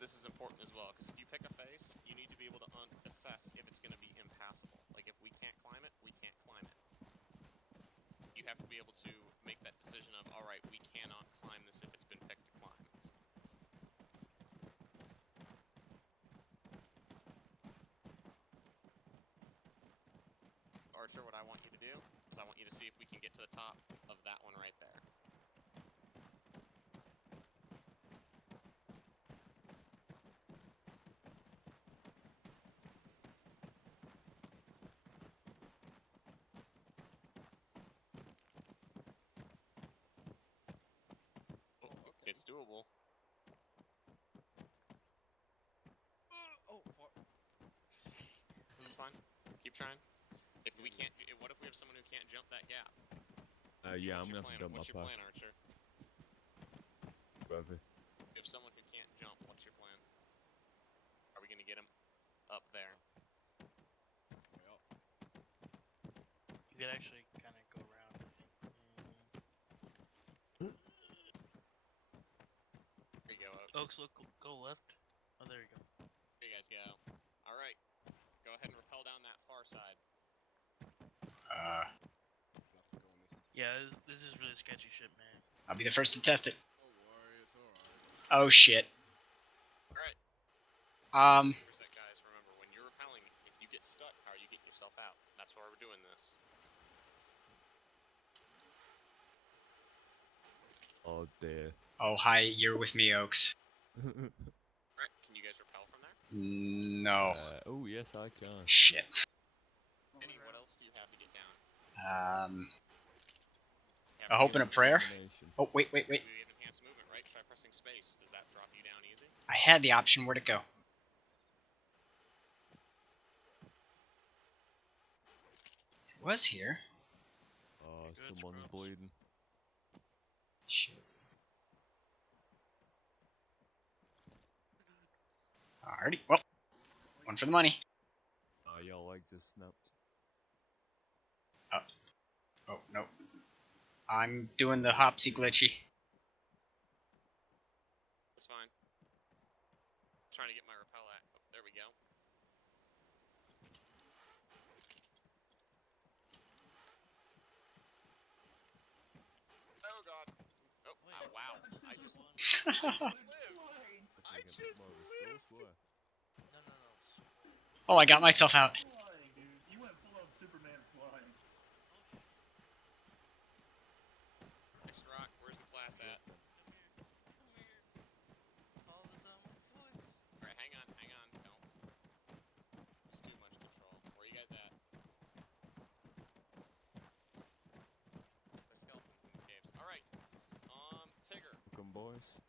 This is important as well, because if you pick a face, you need to be able to assess if it's going to be impassable. Like if we can't climb it, we can't climb it. You have to be able to make that decision of, all right, we cannot climb this if it's been picked to climb. Archer, what I want you to do is I want you to see if we can get to the top of that one right there. It's doable. Oh, fuck. That's fine. Keep trying. If we can't, what if we have someone who can't jump that gap? Yeah, What's I'm your gonna have to plan? dump my What's your pack. plan, Archer? Whatever. If someone who can't jump, what's your plan? Are we gonna get him up there? Way up. You could actually kind of go around, I think. There you go, Oaks. Oaks, look, go left. Oh, there you go. There you guys go. All right. Go ahead and rappel down that far side. We'll have to go on this. Yeah, this is really sketchy shit, man. I'll be the first to test it. Don't worry, it's alright. Oh shit. All right. Um, Here's that, guys. Remember, when you're rappelling, if you get stuck, how are you getting yourself out? That's why we're doing this. Oh dear. oh hi, you're with me, Oaks. All right. Can you guys rappel from there? No. Oh yes, I can. Shit. Eddie, what else do you have to get down? A hope and a prayer? Determination. Oh, wait. We have enhanced movement, right? Try pressing space. Does that drop you down easy? I had the option. Where'd it go? It was here. Oh, Good someone's scrubs. bleeding. Shit. Alrighty. Well, one for the money. Oh, your leg just snapped. Oh, no. I'm doing the hopsy glitchy. That's fine. Trying to get my rappel at. Oh, there we go. Oh god. Oh, Wait, wow. I this just one. lived. I just lived. No. oh, I got myself out. Flying, dude. You went full on Superman flying. Next rock. Where's the class at? Come here. All the time. What? Alright, hang on. Don't. It's too much control. Where are you guys at? The skeletons in these caves. Alright. Tigger. Come boys.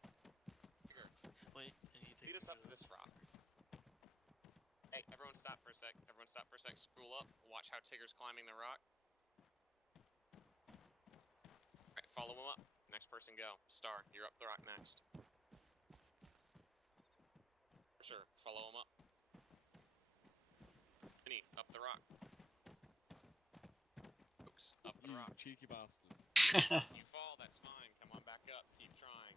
Tigger. Wait, I need to Lead us up to this rock. Hey, everyone stop for a sec. Spool up. Watch how Tigger's climbing the rock. Alright, follow him up. Next person go. Star, you're up the rock next. For sure. Follow him up. Vinny, up the rock. Oops, up the You rock. cheeky bastard. You fall, that's fine. Come on back up. Keep trying.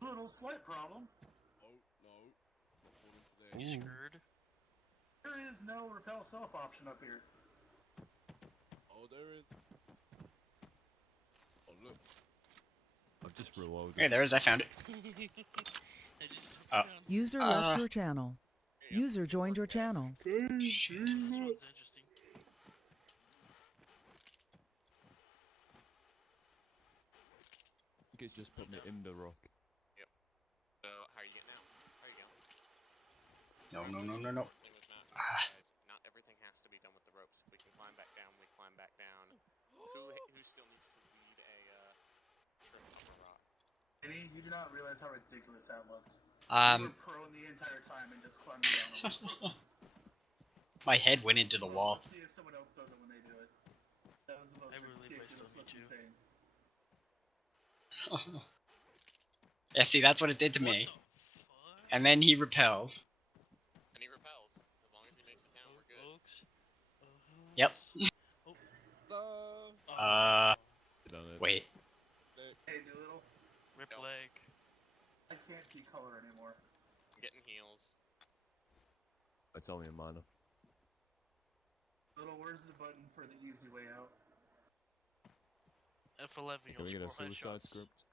Little slight problem. Oh, no. Not falling today. You screwed. There is is no repel self option up here. Oh, there is. Oh, look. I've just reloaded. Hey, there is. I found it. I just took Oh. it down. User left your channel. User joined your channel. This one's interesting. I think it's just put me in the rock. So, how are you getting out? How are you going? No, no, no, no, no. Thing with Matt, Ah. guys, not everything has to be done with the ropes. If we can climb back down, we climb back down. Who still needs to lead a trip up a rock? Kenny, you do not realize how ridiculous that looked. You Um, were prone the entire time and just climbing down. my head went into the wall. Let's see if someone else does it when they do it. That was the most I really ridiculous still need looking you. thing. Yeah, see, that's what it did to me. What the fuck? And then he repels. And he repels. As long as he makes it down, we're good. Folks. Yep. No. Done it. Wait. Hey, Doolittle, Rip Go. leg. I can't see color anymore. I'm getting heals. It's only a mana. Little, where's the button for the easy way out? F11, Can you'll we get a score suicide headshots. script?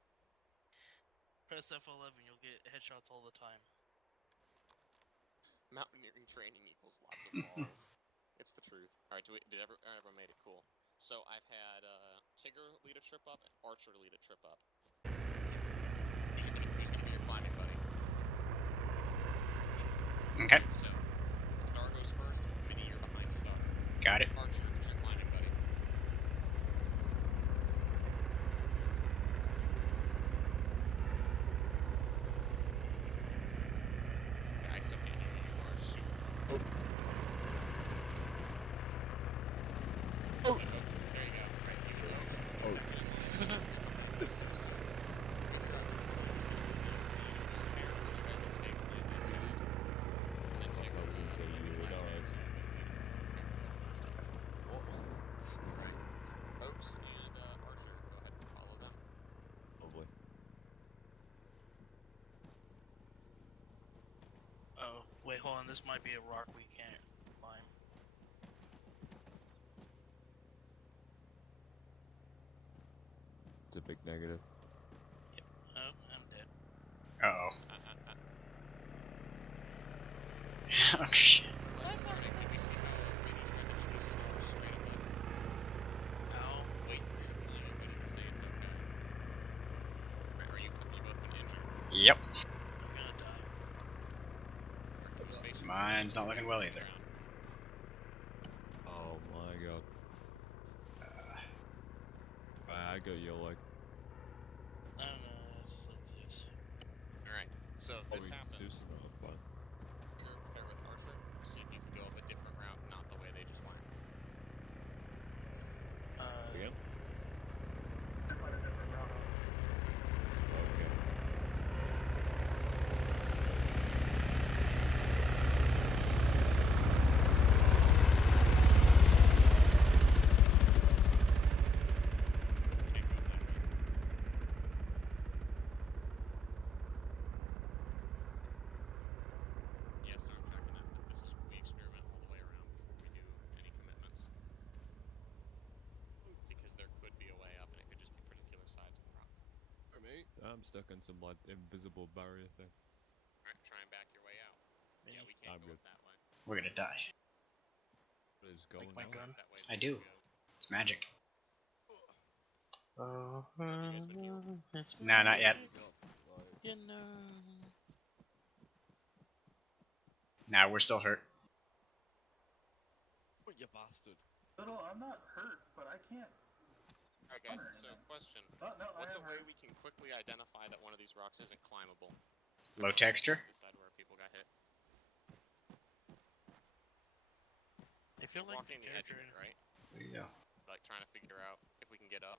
Press F11, you'll get headshots all the time. Mountaineering training equals lots of falls. It's the truth. Alright, did everyone made it? Cool. So I've had Tigger lead a trip up and Archer lead a trip up. Who's gonna be your climbing buddy? Okay. So, Star goes first, Mini, you're behind Star. Got it. Archer, who's your climbing buddy? I so hate you, you are super. Oh. There you go. Right, you go. Oh. Second in line. Lovely. Oh, wait, hold on. This might be a rock we can't climb. It's a big negative. Oh, I'm dead. Uh-oh. Oh, shit. Ow. Wait for your climbing buddy to say it's okay. Are you both been injured? Yep. I'm gonna die. Or can you space your Mine's not looking well either. Oh my god. I got your leg. I don't know, just let's use. Alright, so if this happens, No, I'm fine. you're there with Archer, see if you can go up a different route, not the way they just went. Again? I find a different route out. Okay. Can't go that way. Yes, no, I'm tracking that, but this is we experiment all the way around before we do any commitments. Because there could be a way up and it could just be particular sides of the rock. For me, I'm stuck on some like invisible barrier thing. Alright, try and back your way out. Mini. Yeah, we can't I'm go good. up that way. We're gonna die. What is going my on? gun. That way is I where do. we go. It's magic. Oh, guys been healed? it's No, not yet. you know. Nah, we're still hurt. What you bastard? Little, I'm not hurt, but I can't. Alright guys, Hunter, so anything. question. Oh, no, I What's a am way hurt. we can quickly identify that one of these rocks isn't climbable? Low texture? This side where people got hit. I feel like Walking the edge of it, right? Yeah. Like trying to figure out if we can get up.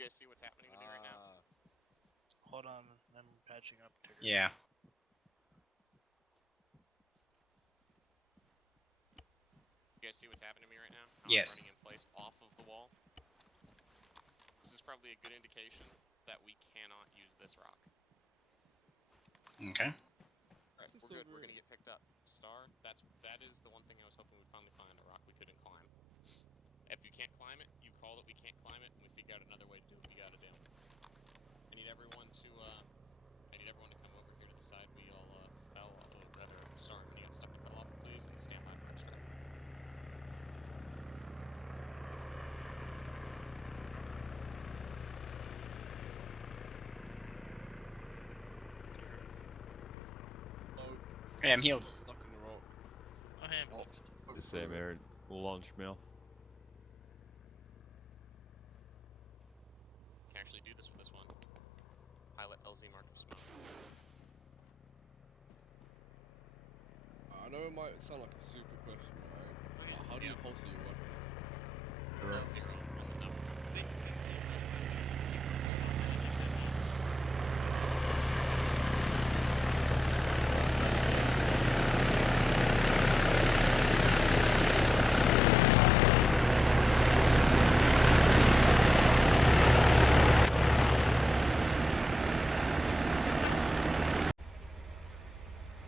You guys see what's happening with me right now? Hold on, I'm patching up. Tigger. Yeah. You guys see what's happening to me right now? How Yes. I'm running in place off of the wall. This is probably a good indication that we cannot use this rock. Okay. Alright, we're good. We're gonna get picked up. Star. That is the one thing I was hoping we'd finally find, a rock we couldn't climb. If you can't climb it, you call it we can't climb it, and we figure out another way to do what we gotta do. I need everyone to come over here to the side we all fell, or rather at the start when you got stuck and fell off, please, and stand by for extra. Hey, I'm healed. Stuck in the rope. I am. Oh, the same here. Launch me off. Can actually do this with this one. Pilot LZ mark of smoke. I know it might sound like a stupid question, right? Okay, How do you yeah. holster your weapon? Zero on the number.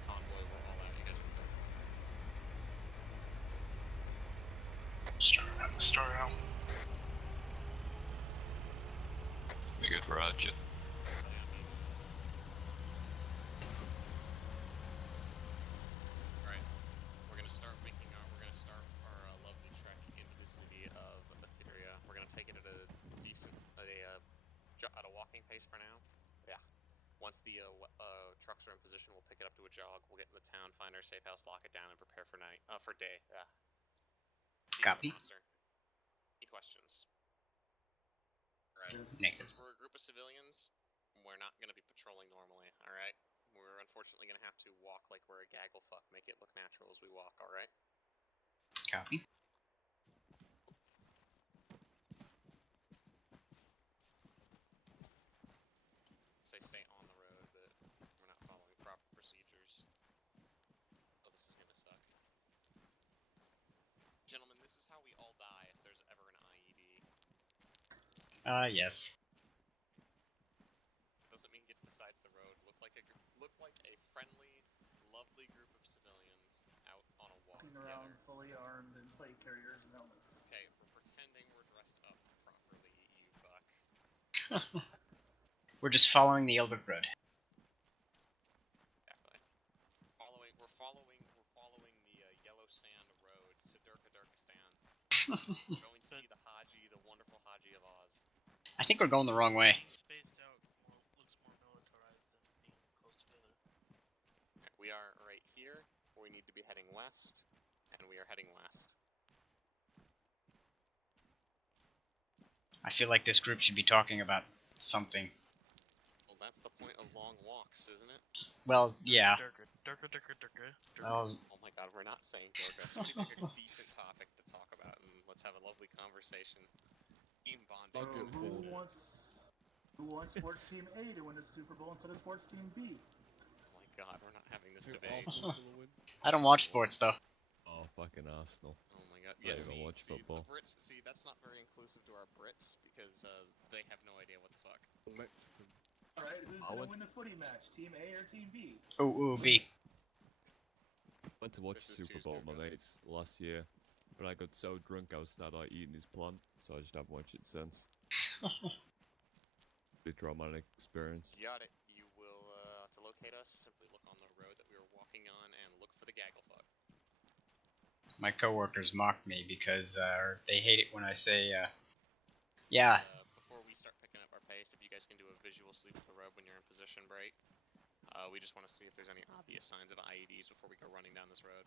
Convoy, we're all out. You guys are good. Start out. We good, Roger. Alright, we're gonna start our lovely trek into the city of Etheria. We're gonna take it at a walking pace for now. Yeah. Once the trucks are in position, we'll pick it up to a jog. We'll get in the town, find our safe house, lock it down, and prepare for day. Yeah. Copy. Any questions? Alright. Negative. Since we're a group of civilians, we're not gonna be patrolling normally. All right. We're unfortunately gonna have to walk like we're a gaggle fuck. Make it look natural as we walk. All right. Copy. Say stay on the road, but we're not following proper procedures. Oh, this is gonna suck. Gentlemen, this is how we all die if there's ever an IED. Yes. Doesn't mean get to the side of the road. Look like a friendly, lovely group of civilians out on a walk Walking together. around fully armed and plate carriers and helmets. Okay, we're pretending we're dressed up properly, you fuck. We're just following the Elbert Road. Exactly. We're following the yellow sand road to Durkistan. We're going to see the Haji, the wonderful Haji of Oz. I think we're going the wrong way. Being spaced out looks more militarized than being close together. Okay, we are right here. We need to be heading west, and we are heading west. I feel like this group should be talking about something. Well, that's the point of long walks, isn't it? Well, yeah. Durka. Oh, Oh my god, we're not saying Durga. Somebody pick a decent topic to talk about, and let's have a lovely conversation. Team bonding. I'll go Who for it. wants Sports Team A to win the Super Bowl instead of Sports Team B? Oh my god, we're not having this Who debate. Arsenal's gonna win? I don't watch sports though. Oh, fucking Arsenal. Oh my god. I Yeah, don't even see, watch football. The Brits, that's not very inclusive to our Brits, because they have no idea what the fuck. Mexican. Alright, who's I gonna would- win the footy match? Team A or Team B? Ooh, B. Went to watch This the is Super Tuesday, Bowl with my brother. mates last year, but I got so drunk I was started like eating his plant, so I just haven't watched it since. Bit traumatic experience. Got it. You will, to locate us, simply look on the road that we were walking on and look for the gaggle fuck. My coworkers mocked me because they hate it when I say, yeah. Before we start picking up our pace, if you guys can do a visual sweep of the road when you're in position break, we just want to see if there's any obvious signs of IEDs before we go running down this road.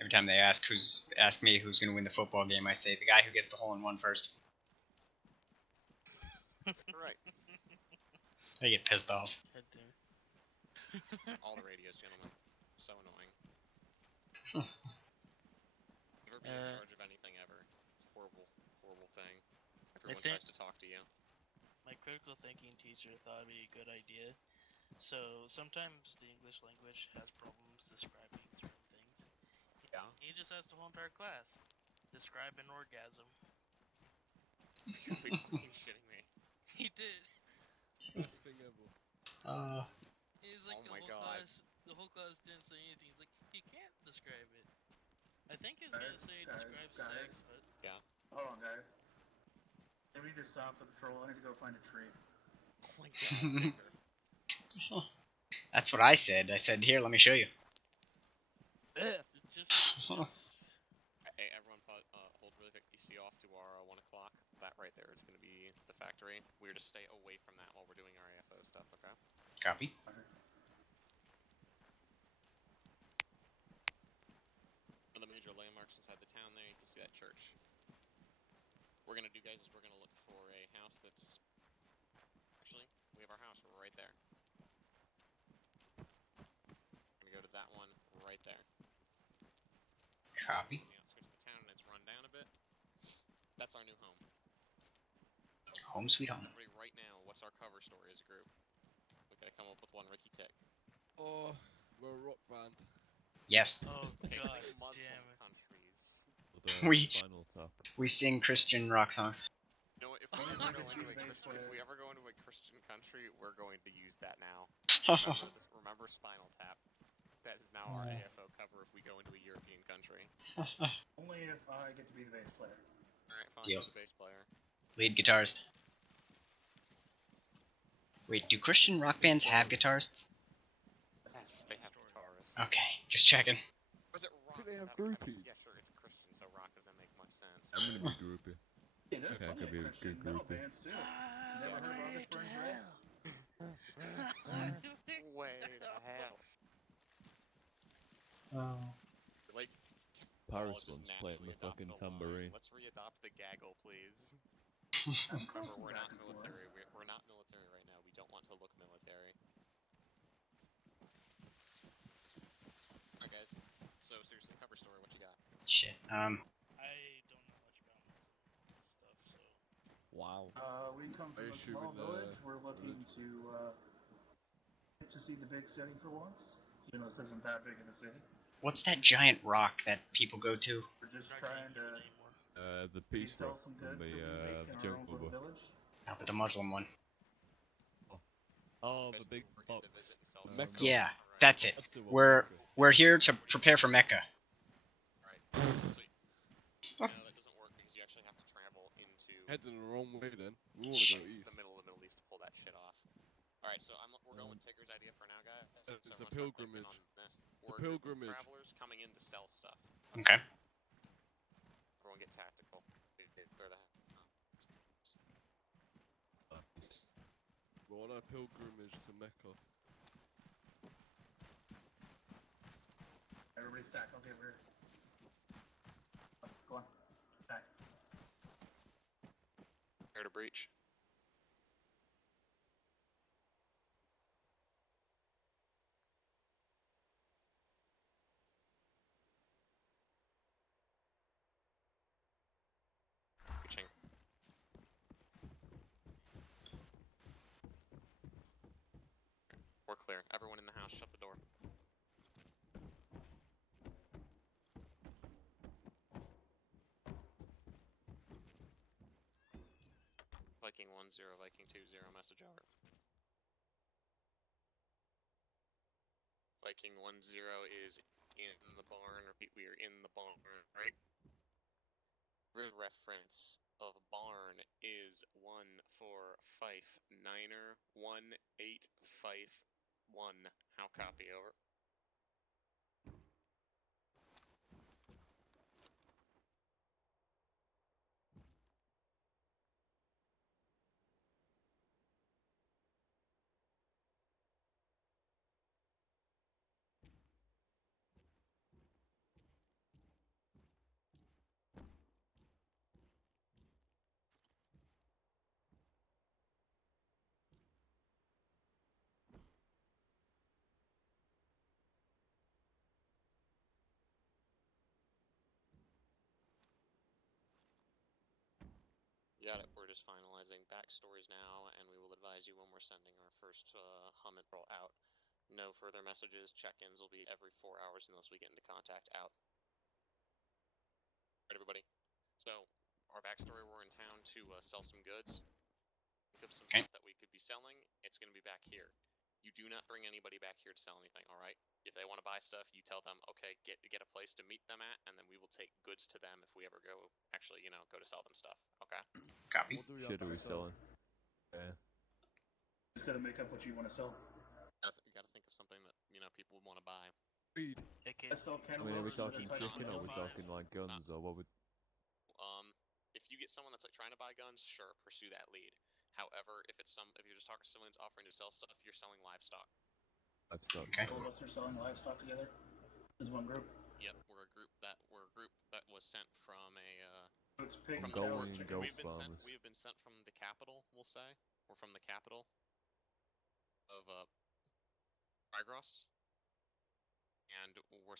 Every time they ask me who's gonna win the football game, I say the guy who gets the hole-in-one first. Right. They get pissed off. Head down. All the radios, gentlemen. So annoying. Never be in charge of anything ever. It's a horrible, horrible thing. Everyone think- tries to talk to you. My critical thinking teacher thought it'd be a good idea. So sometimes the English language has problems describing certain things. Yeah. He just asked the whole entire class, describe an orgasm. You're fucking shitting me. He did. Best thing ever. He's like Oh the my whole God. class. Claus didn't say anything. He's like, you can't describe it. I think he was gonna say describe sex, but Yeah. Hold on, guys. Maybe we need to stop the patrol. I need to go find a tree. Oh my god. Victor. That's what I said. I said, here, let me show you. just Hey, everyone, hold really quick. DC off to our 1 o'clock. That right there is going to be the factory. We're to stay away from that while we're doing our AFO stuff, okay? Copy. One of the major landmarks inside the town there, you can see that church. What we're going to do, guys, is we're going to look for a house that's... Actually, we have our house right there. We're going to go to that one right there. Copy. On the outskirts of the town, and it's run down a bit. That's our new home. Home sweet home. Everybody, right now, what's our cover story as a group? We gotta come up with one. Ricky Tick. Oh, we're a rock band. Yes. oh Okay, god like Muslim damn it. countries. We- Spinal Tap. We sing Christian rock songs. You know what? If Oh, we, I ever go could into be a the bass Christian, if player. we ever go into a Christian country, we're going to use that now. Remember Spinal Tap. That is now our AFO cover if we go into a European country. Only if I get to be the bass player. Alright, fine. Deal. Who's the bass player? Lead guitarist. Wait, do Christian rock bands have guitarists? Yes, they have guitarists. Okay, just checking. Or is it rock? They have I mean, groupies. yeah, sure, it's a Christian, so rock doesn't make much sense. I'm gonna be groupie. Hey, there's Okay, I plenty could be of a Christian good metal groupie. bands too. Never heard of August Burns Red? Way to hell. Like, Paris all just once played naturally my fucking adopted a line. tambourine. Let's readopt the gaggle, please. I'm Remember, crossing we're back not and forth. military. We're not military right now. We don't want to look military. Alright, guys. So, seriously, cover story, what you got? Shit. I don't know much about Muslim stuff, so Wow. We come from Are you a small shooting, village. We're looking to see the big city for once. You know, this isn't that big of a city. What's that giant rock that people go to? We're just not trying gonna do to it anymore. The maybe Peace sell Rock some from goods that we make in our Jungle own little Book. village. No, but the Muslim one. Oh, the Basically, big we're here to box. visit and sell Mecca. stuff. Yeah, Alright. that's it. That's the one. We're Mecca. here to prepare for Mecca. Alright, sweet. No, that doesn't work because you actually have to travel into Heading the wrong way then. We wanna go east. the middle of the Middle East to pull that shit off. Alright, so we're going with Tigger's idea for now, guys. So it's a everyone start clicking pilgrimage. on this. The We're a group of pilgrimage. travelers coming in to sell stuff. Okay. Everyone get tactical. Clear the We're on our pilgrimage to Mecca. Everybody stack. Okay, we're go on. Stack. Prepare to breach. Breaching. We're clear. Everyone in the house, shut the door. Viking 1-0, Viking 2-0, message over. Viking 1-0 is in the barn. Repeat, we are in the barn, right? The reference of barn is 1-4 Fife Niner 1-8 Fife 1. How copy over? Got it. We're just finalizing backstories now, and we will advise you when we're sending our first Hummet roll out. No further messages. Check-ins will be every 4 hours unless we get into contact. Out. Alright, everybody. So, our backstory, we're in town to sell some goods. Think of some stuff that we could be selling. It's going to be back here. You do not bring anybody back here to sell anything, alright? If they want to buy stuff, you tell them, okay, get a place to meet them at, and then we will take goods to them if we ever go, actually, go to sell them stuff, okay? Copy. What do we Shit have are we to sell? selling? Yeah. Just gotta make up what you want to sell. You gotta think of something that, people would want to buy. Weed. I sell I mean, are we cantaloupes and other talking types of chicken or are we animals. talking like guns or what would... If you get someone that's like trying to buy guns, sure, pursue that lead. However, if you're just talking to civilians offering to sell stuff, you're selling livestock. Livestock. Okay. All of us are selling livestock together as one group. Yep, we're a group that was sent from a So it's pigs, From cows, going chickens. goat we farmers. have been sent from the capital, we'll say. We're from the capital of Tigros. And we're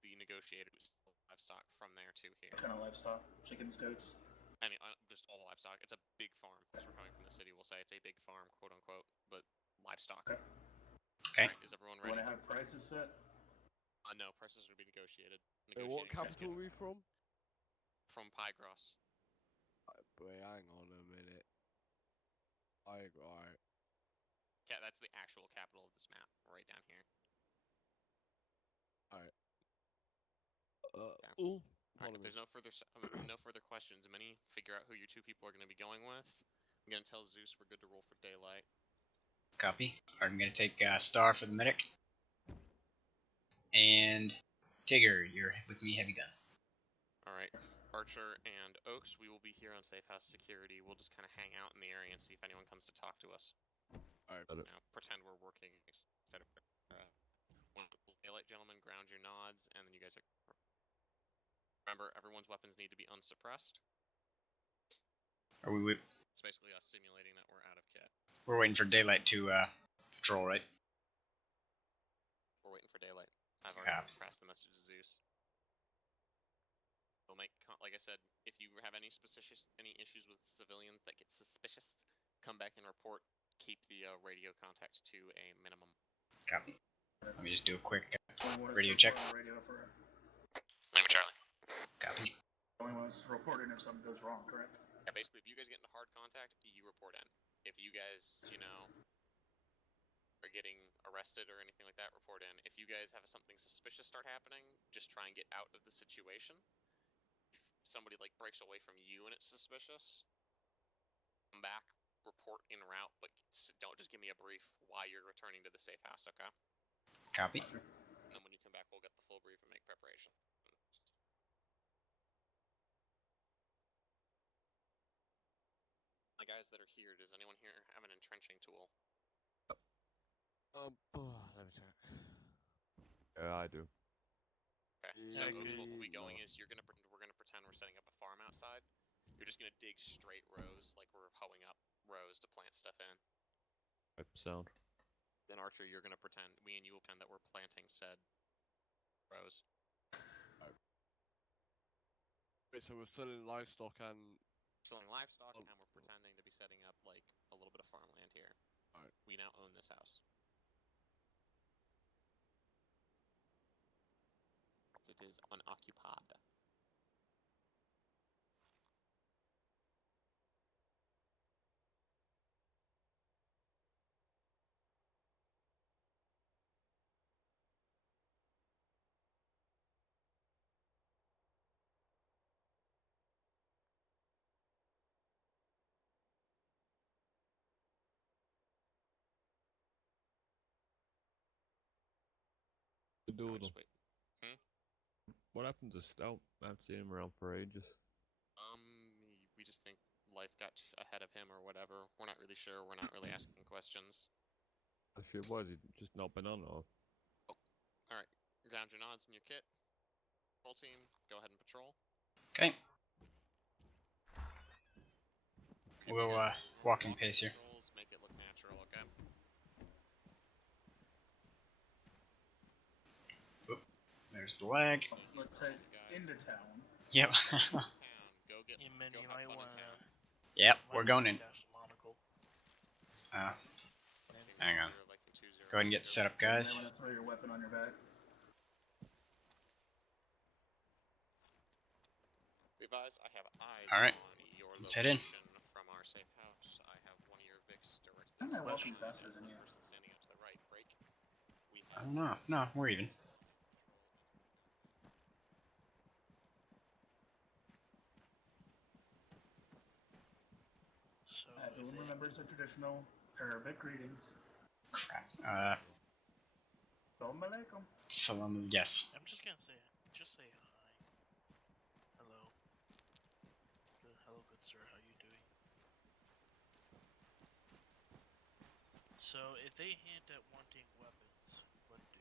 the negotiators livestock from there to here. What kind of livestock? Chickens, goats. Just all livestock. It's a big farm. Because we're coming from the city, we'll say it's a big farm, quote unquote, but livestock. Okay. Okay. Right, is everyone ready? Want to have prices set? No, prices would be negotiated. What capital are we from? From Pygros. Boy, hang on a minute. Alright. Yeah, that's the actual capital of this map, right down here. Alright. Okay. Oh, Alright, if there's no further questions, Minnie, figure out who your two people are going to be going with. I'm going to tell Zeus we're good to roll for daylight. Copy. I'm gonna take Star for the medic. And Tigger, you're with me, heavy gun. Alright, Archer and Oaks, we will be here on Safe House Security. We'll just kind of hang out in the area and see if anyone comes to talk to us. Alright. Pretend we're working instead of daylight, gentlemen, ground your nods, and then you guys are... Remember, everyone's weapons need to be unsuppressed. Are we? It's basically us simulating that we're out of kit. We're waiting for daylight to patrol, right? We're waiting for daylight. I've already passed the message to Zeus. We'll make, like I said, if you have any issues with civilians that get suspicious, come back and report. Keep the radio contacts to a minimum. Copy. Let me just do a quick Only one radio is check. Radio for... Name Charlie. Copy. Only one is reporting if something goes wrong, correct? Yeah, basically, if you guys get into hard contact, you report in. If you guys, are getting arrested or anything like that, report in. If you guys have something suspicious start happening, just try and get out of the situation. If somebody, breaks away from you and it's suspicious, come back, report en route, but don't just give me a brief why you're returning to the safe house, okay? Copy. And then when you come back, we'll get the full brief and make preparation. The guys that are here, does anyone here have an entrenching tool? Let me check. Yeah, I do. Okay, so Yeah, what we'll be good. going is we're gonna pretend we're setting up a farm outside. You're just gonna dig straight rows, like we're hoeing up rows to plant stuff in. Sound. Then Archer, you're gonna pretend, we and you will pretend that we're planting said rows. Wait, so we're selling livestock and... Selling livestock, and we're pretending to be setting up, a little bit of farmland here. Alright. We now own this house. It is unoccupied. The doodle. Just wait. What happened to Stout? I haven't seen him around for ages. We just think life got ahead of him or whatever. We're not really sure. We're not really asking questions. Oh shit, why has he just not been on or? Alright, ground your nods in your kit. Full team, go ahead and patrol. Okay. We'll walking pace here. Patrols, make it look natural, okay? Oop, there's the lag. Let's head into town. Yep. Town, go get. You mean go you have might fun in want town. Yep, we're going in. Monocle. Hang on. 20, Go ahead and get set up, guys. You want to throw your weapon on your back. Revise, I have eyes Alright, on your let's head in. location from our safe house. I have one of your I'm not Especially walking faster than the you. person standing up to the right. Break. We I don't know. No, we're even. So Everyone if they, remembers the traditional Arabic greetings. Crap. Assalamu alaikum. Salam. Yes. I'm just gonna say hi. Hello. Hello, good sir. How you doing? So if they hint at wanting weapons, what do?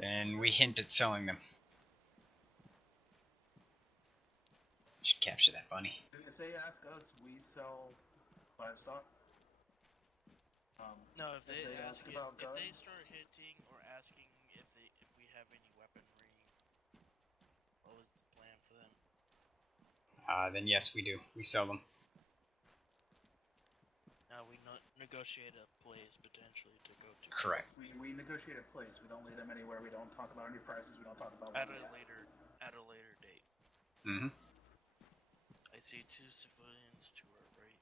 Then we hint at selling them. Should capture that bunny. If they ask us, we sell livestock. No, if they ask ask about if they guns, start hinting or asking if we have any weaponry, what was the plan for them? Then yes, we do. We sell them. Now we negotiate a place potentially to go to. Correct. we negotiate a place. We don't lead them anywhere. We don't talk about any prices. We don't talk about At what a we have. later date. Mm-hmm. I see 2 civilians to our right.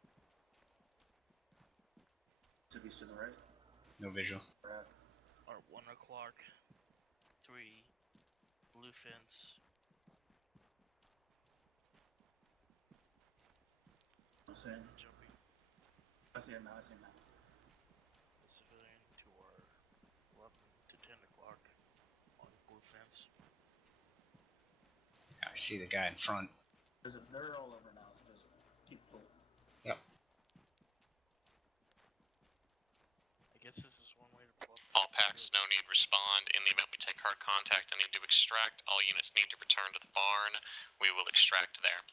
Civvies to the right. No visual. Or 1 o'clock. 3. Blue fence. I'm saying. Jumping. I see him now. I see him now. A civilian to our 11 to 10 o'clock on blue fence. I see the guy in front. They're all over now, so just keep cool. Yep. I guess this is one way to pull up. All packs, no need respond. In the event we take hard contact and need to extract, all units need to return to the barn. We will extract there.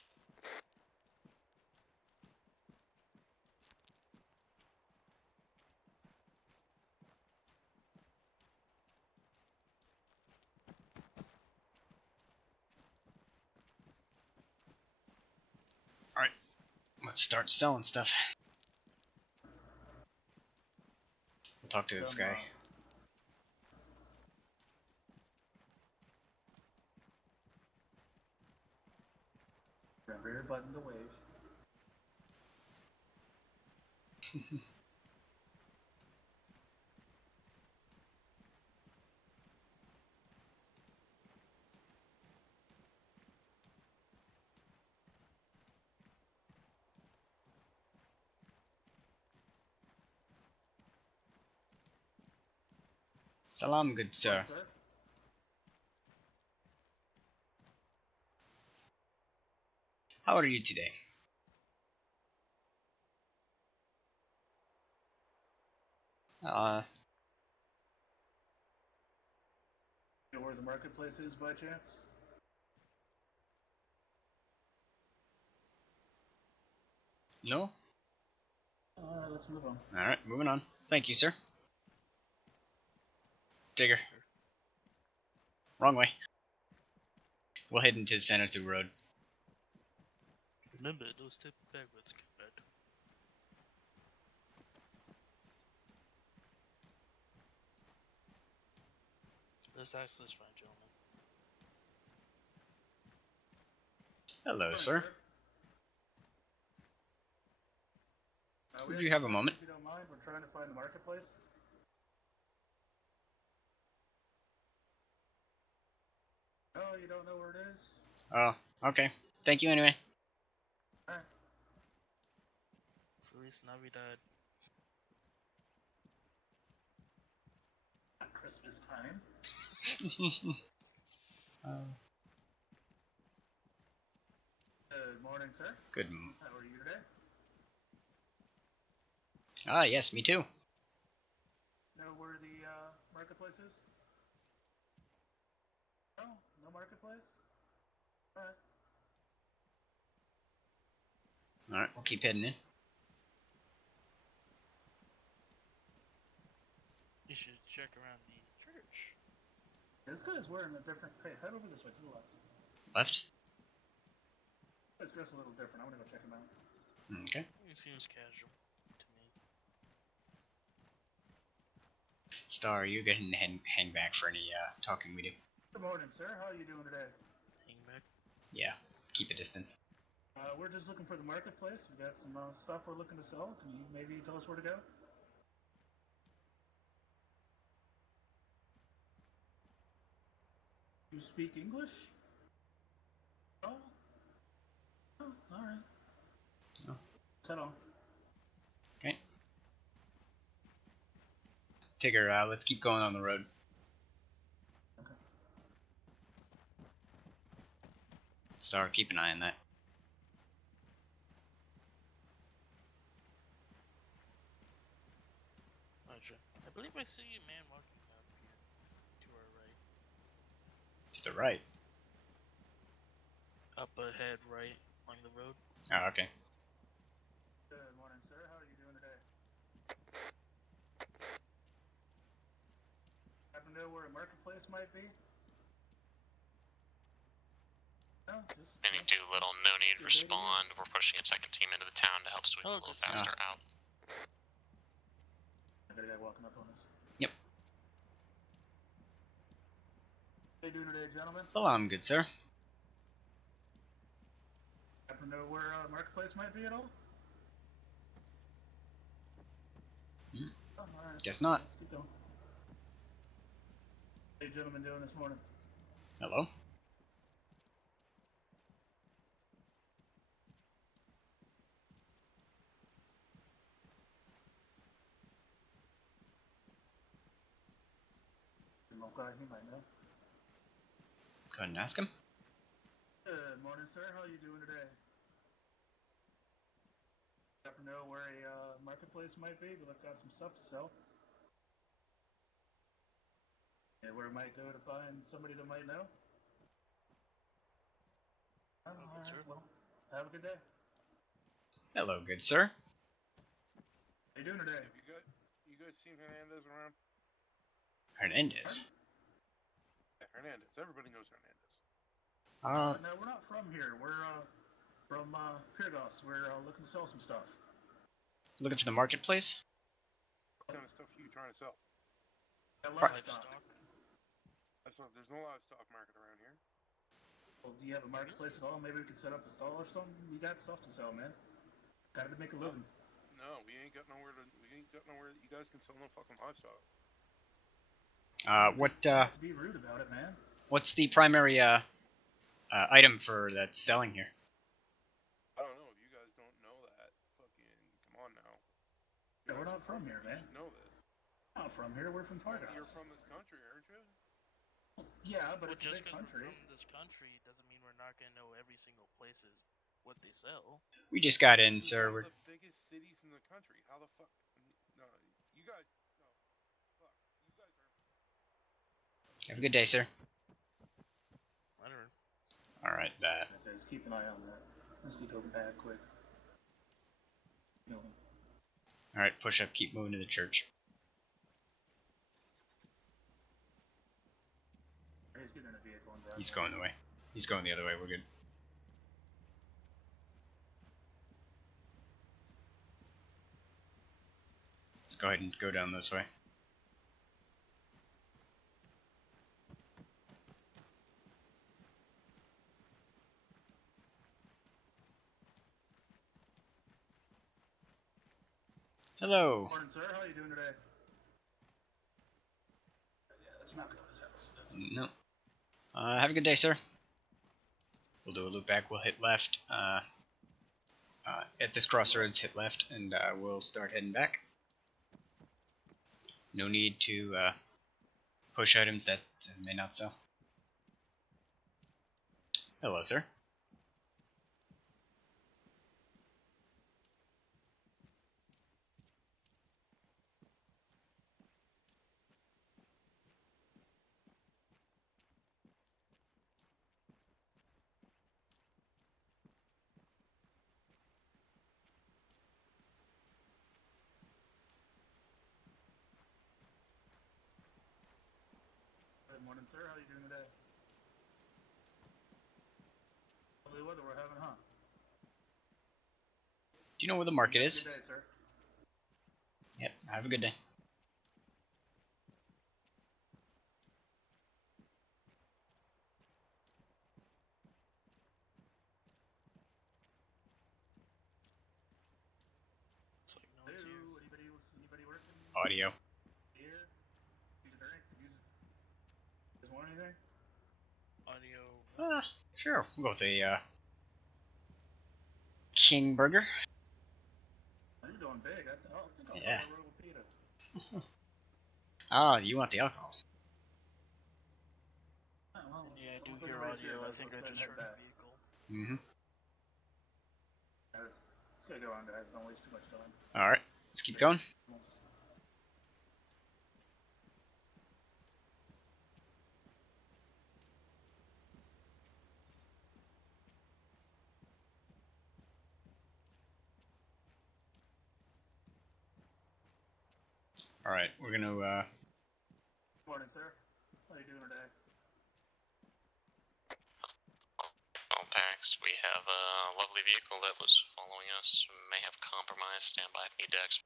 Alright. Let's start selling stuff. We'll talk to this guy. Remember your button to wave. Salam, good sir. Sir? How are you today? You know where the marketplace is by chance? No? Alright, let's move on. Alright, moving on. Thank you, sir. Digger. Wrong way. We'll head into the center through road. Remember, those step backwards, combat. Let's ask this fine gentleman. Hello, sir. We Would you have a moment? If you don't mind, we're trying to find the marketplace. Oh, you don't know where it is? Oh, okay. Thank you anyway. Alright. Feliz Navidad. At Christmas time. Good morning, sir. Good. How are you today? Ah, yes, me too. Know where the marketplace is? No? No marketplace? Alright. Alright, we'll keep heading in. You should check around the church. This guy's wearing a different. Hey, head over this way to the left. Left? It's dressed a little different. I'm gonna go check him out. Okay. He seems casual to me. Star, you go ahead and hang back for any talking we do. Good morning, sir. How are you doing today? Hang back. Yeah, keep a distance. We're just looking for the marketplace. We got some stuff we're looking to sell. Can you maybe tell us where to go? You speak English? Oh. Oh, alright. Oh. Let's head on. Okay. Tigger, let's keep going on the road. Okay. Star, keep an eye on that. Roger. I believe I see a man walking up here to our right. To the right. Up ahead, right, along the road. Oh, okay. Good morning, sir. How are you doing today? Happen to know where a marketplace might be? No, just Any Doolittle, no need Good idea. respond. We're pushing a second team into the town to help sweep Oh, a little good. faster out. I got a guy walking up on us. Yep. How you doing today, gentlemen? Salam, good sir. Happen to know where a marketplace might be at all? Hmm. Oh, alright. Guess not. Let's keep going. How you gentlemen doing this morning? Hello? Okay, he might know. Go ahead and ask him. Good morning, sir. How are you doing today? Happen to know where a marketplace might be? But I've got some stuff to sell. And where I might go to find somebody that might know? Oh, good, alright, sir. well, have a good day. Hello, good sir. How you doing today? Have you guys seen Hernandez around? Hernandez. Yeah, Hernandez. Everybody knows Hernandez. No, we're not from here. We're from Pyrgos. We're looking to sell some stuff. Looking for the marketplace? What kind of stuff are you trying to sell? Livestock. There's no livestock market around here. Well, do you have a marketplace at all? Maybe we could set up a stall or something. We got stuff to sell, man. Gotta make a living. No, we ain't got nowhere that you guys can sell no fucking livestock. What, Not to be rude about it, man. what's the primary, item for that's selling here? I don't know if you guys don't know that. Fucking come on now. You Yeah, we're guys not are from here, You man. should know this. We're not from here. We're from Pyrgos. You're from this country, aren't you? Yeah, but Well, it's a just big because country. we're from this country doesn't mean we're not gonna know every single places what they sell. We just got in, This is sir. one We're... of the biggest cities in the country. How the fuck? No, you guys. No, fuck. You guys are. Have a good day, sir. Whatever. Alright, that. Okay, just keep an eye on that. This could go bad quick. You know, Alright, push up, keep moving to the church. he's getting in a vehicle and driving. He's going the way. He's going the other way, we're good. Let's go ahead and go down this way. Hello. Morning, sir. How are you doing today? Yeah, let's not go to his house. No. Have a good day, sir. We'll do a loop back. We'll hit left. At this crossroads, hit left, and we'll start heading back. No need to push items that may not sell. Hello, sir. Good morning, sir. How are you doing today? Lovely weather we're having, huh? Do you know where the market is? Good day, sir. Yep, have a good day. audio. Here, use a drink, use it. Does want anything? Audio. Sure. We'll go with the King Burger. You're going big. I think I'll Yeah. follow Royal Pita. Oh, you want the alcohol? Oh, well, Yeah, I do look, hear everybody's audio. here, I guys. think Let's I go ahead and just head heard a back. vehicle. Mm-hmm. Yeah, let's get going, guys. Don't waste too much time. Alright, let's keep going. Alright, we're gonna, Morning, sir. How are you doing today? All packs, we have a lovely vehicle that was following us. May have compromised. Stand by. Need decks.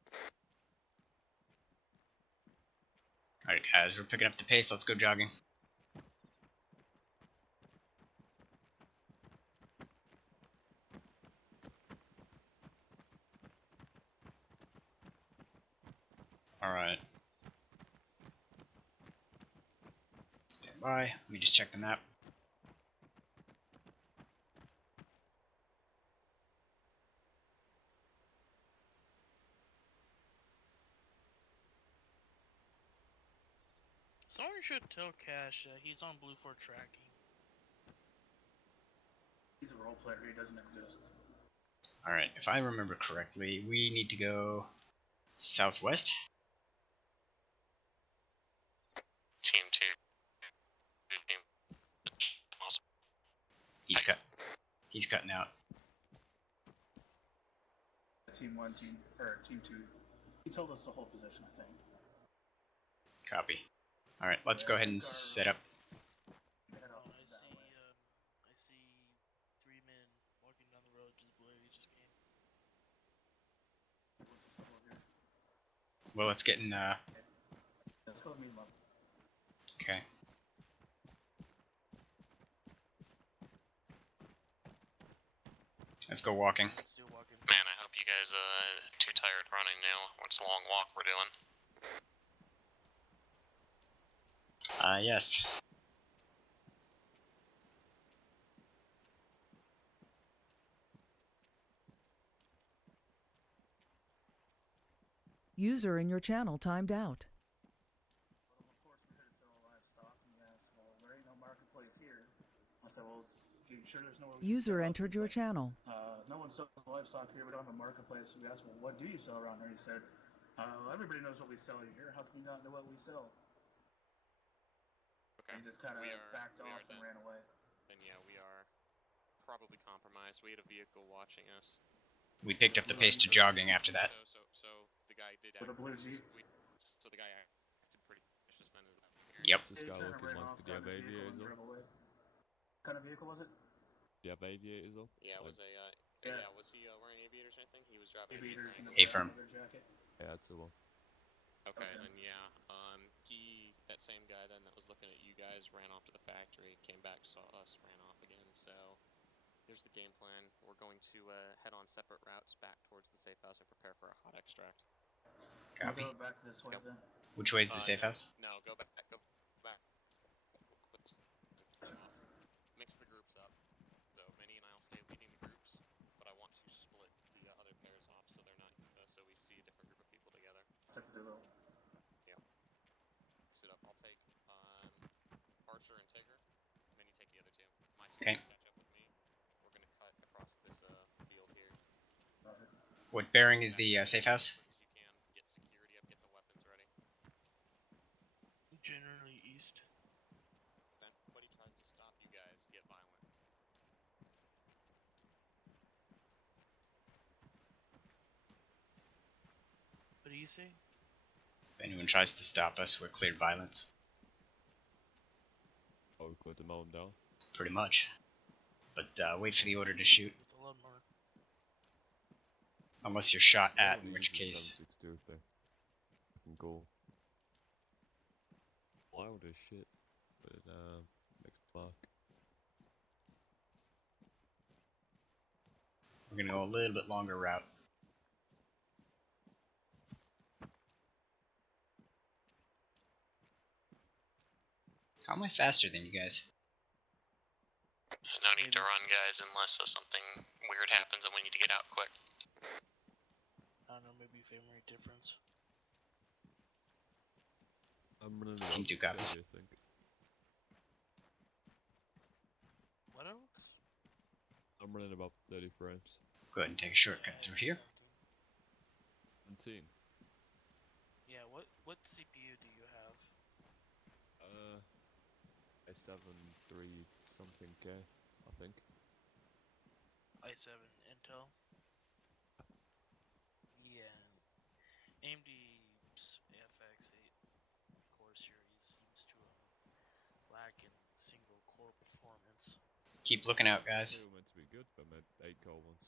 alright guys, we're picking up the pace, let's go jogging. Alright. Stand by, let me just check the map. Someone should tell Cash that he's on Blue Fort tracking. He's a role player. He doesn't exist. Alright, if I remember correctly, we need to go southwest. Team 2. Team. Awesome. He's cutting out. Team 1, Team 2. He told us the whole position, I think. Copy. Alright, let's go ahead and set up. Head off I that see, way. I see 3 men walking down the road just below you just came. What's this over here? Well, let's get in, Let's go meet him up. okay. Let's go walking. Let's do walking. Man, I hope you guys too tired running now. What's the long walk we're doing? Yes. User in your channel timed out. Well, of course, we're here to sell livestock. And he asked, well, there ain't no marketplace here. I said, well, you sure there's no... User entered your channel. No one sells livestock here. We don't have a marketplace. We asked, well, what do you sell around here? He said, everybody knows what we sell here. How can you not know what we sell? Okay. And he just kind of We are- backed we are off and done. ran away. Then yeah, we are probably compromised. We had a vehicle watching us. We picked up the pace to jogging after that. So the guy did With a blue act- Jeep? So the guy acted pretty vicious then. Yep. This He guy kind of looking ran like, off, did he have got in his vehicle aviators and on? drove away. What kind of vehicle was it? Do you have aviators on? Yeah, it was a Yeah. yeah. Was he wearing aviators or anything? He was driving Aviators a and Jeep. a A-firm. leather jacket. Yeah, that's the one. Okay, Okay. then yeah. That same guy then that was looking at you guys ran off to the factory, came back, saw us, ran off again. So here's the game plan. We're going to head on separate routes back towards the safe house and prepare for a hot extract. We'll Copy. go back this way go. then. Which way is the safe house? No, go back. Go back. Mix the groups up. So Minnie and I'll stay leading the groups, but I want to split the other pairs off so they're not so we see a different group of people together. Stick with the little. Mix it up. I'll take Archer and Tigger. Minnie take the other two. My two Okay. guys catch up with me. We're gonna cut across this field here. What bearing is the safe house? As quick as you can. Get security up. Get the weapons ready. Generally east. If anybody tries to stop you guys, get violent. What do you say? If anyone tries to stop us, we're cleared violence. Oh, we're going to mow him down. Pretty much. But wait for the order to shoot. With a lawnmower. Unless you're shot at, Probably in which use the case... 762 if they can go wild as shit. But next mark. We're gonna go a little bit longer route. How am I faster than you guys? No need to run, guys, unless something weird happens and we need to get out quick. I don't know, maybe frame rate difference. I'm running Team about 2 copies. 30, I think. What else? I'm running about 30 frames. Go ahead and take a shortcut through here. 17. Yeah, what CPU do you have? A7 3 something K, I think. i7 Intel. Yeah, AMD's FX8 core series seems to lack in single core performance. Keep looking out, guys. They were meant to be good, but meant 8 core ones.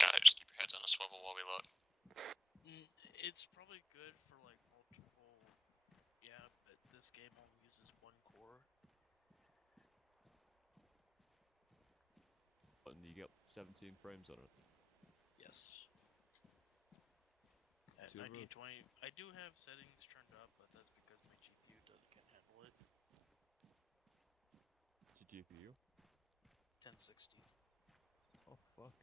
Got it, just keep your heads on a swivel while we look. It's probably good for like multiple, yeah, but this game only uses one core. And you get 17 frames on it. Yes. At Silver. 1920, I do have settings turned up, but that's because my GPU can't handle it. What's your GPU? 1060. Oh fuck.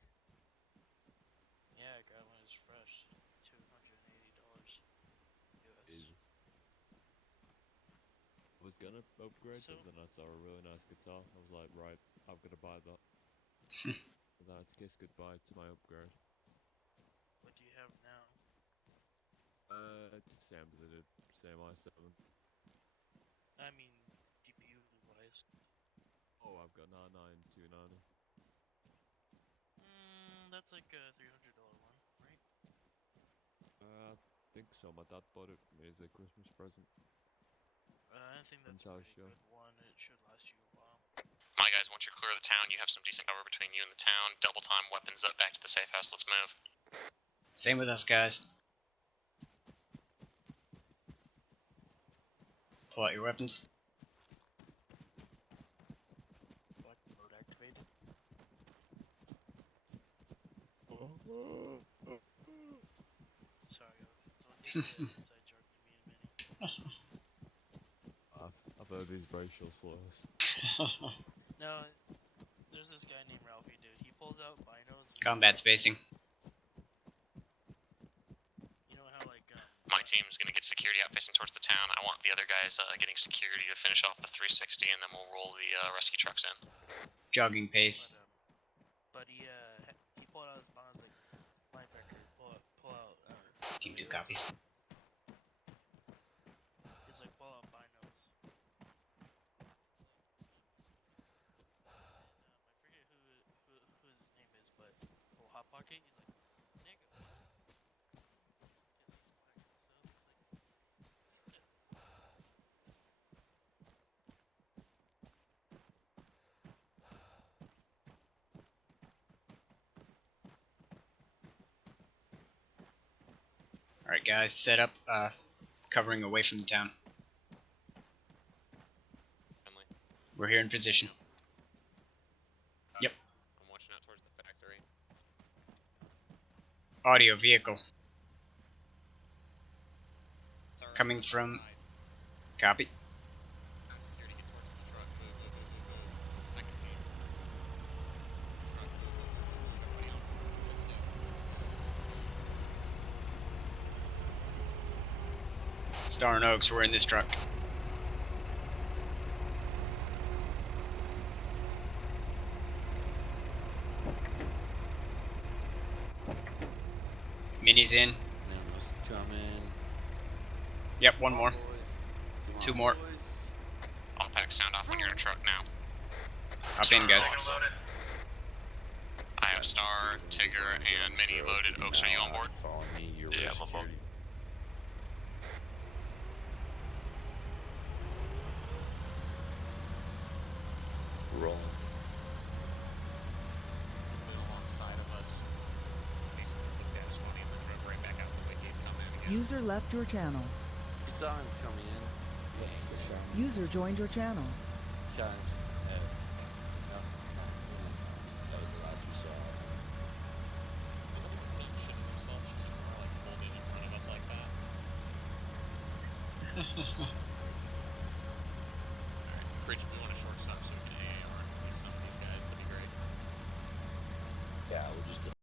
Yeah, I got one is fresh. $280 US. Jesus. I was gonna upgrade, So- but then I saw a really nice guitar. I was like, right, I'm gonna buy that. And then I had to kiss goodbye to my upgrade. What do you have now? Just same as I did, same i7. I mean, GPU wise. Oh, I've got 99290. That's like a $300 one, right? I think so. My dad bought it for me as a Christmas present. I think that's a Entirely pretty sure. good one. It should last you a while. My guys, once you're clear of the town, you have some decent cover between you and the town. Double time, weapons up, back to the safe house. Let's move. Same with us, guys. Pull out your weapons. Black mode activated. Sorry, Alex. It's only the inside joke to me and Minnie. I've heard these racial slurs. No, there's this guy named Ralphie, dude. He pulls out binos. Combat spacing. You know how like My team's gonna get security out facing towards the town. I want the other guys getting security to finish off the 360, and then we'll roll the rescue trucks in. Jogging pace. but he pulled out his binos like linebacker. Pull out. Team 2 copies. He's like pull out binos. I forget who his name is, but Hot Pocket. He's like nigga. Alright, guys, set up, covering away from the town. Finley. We're here in position. Yep. I'm watching out towards the factory. Audio vehicle. Sorry, Coming from... Copy. Town security, get towards the truck. Move. Second team. Truck, move. Everybody on. Let's go. Star and Oaks, we're in this truck. Mini's in. Nemo's coming. Yep, one more. Boys. Come Two on, more. boys. All packs sound off when you're in a truck now. Up in, guys. I have Star, Tigger, and Mini loaded. Oaks, are you on board? Follow me. You're Yeah, with I'm on board. security. Rolling. Alongside of us. Basically, looked at us funny and then drove right back out the way he'd come in again. User left your channel. You saw him coming in. Yeah, for sure. User joined your channel. Shot him. No. That was the last we saw. Was anyone really shitting themselves or like holding in front of us like that? Bridge, we want a short stop so we can AAR at least some of these guys. That'd be great. Yeah, we'll just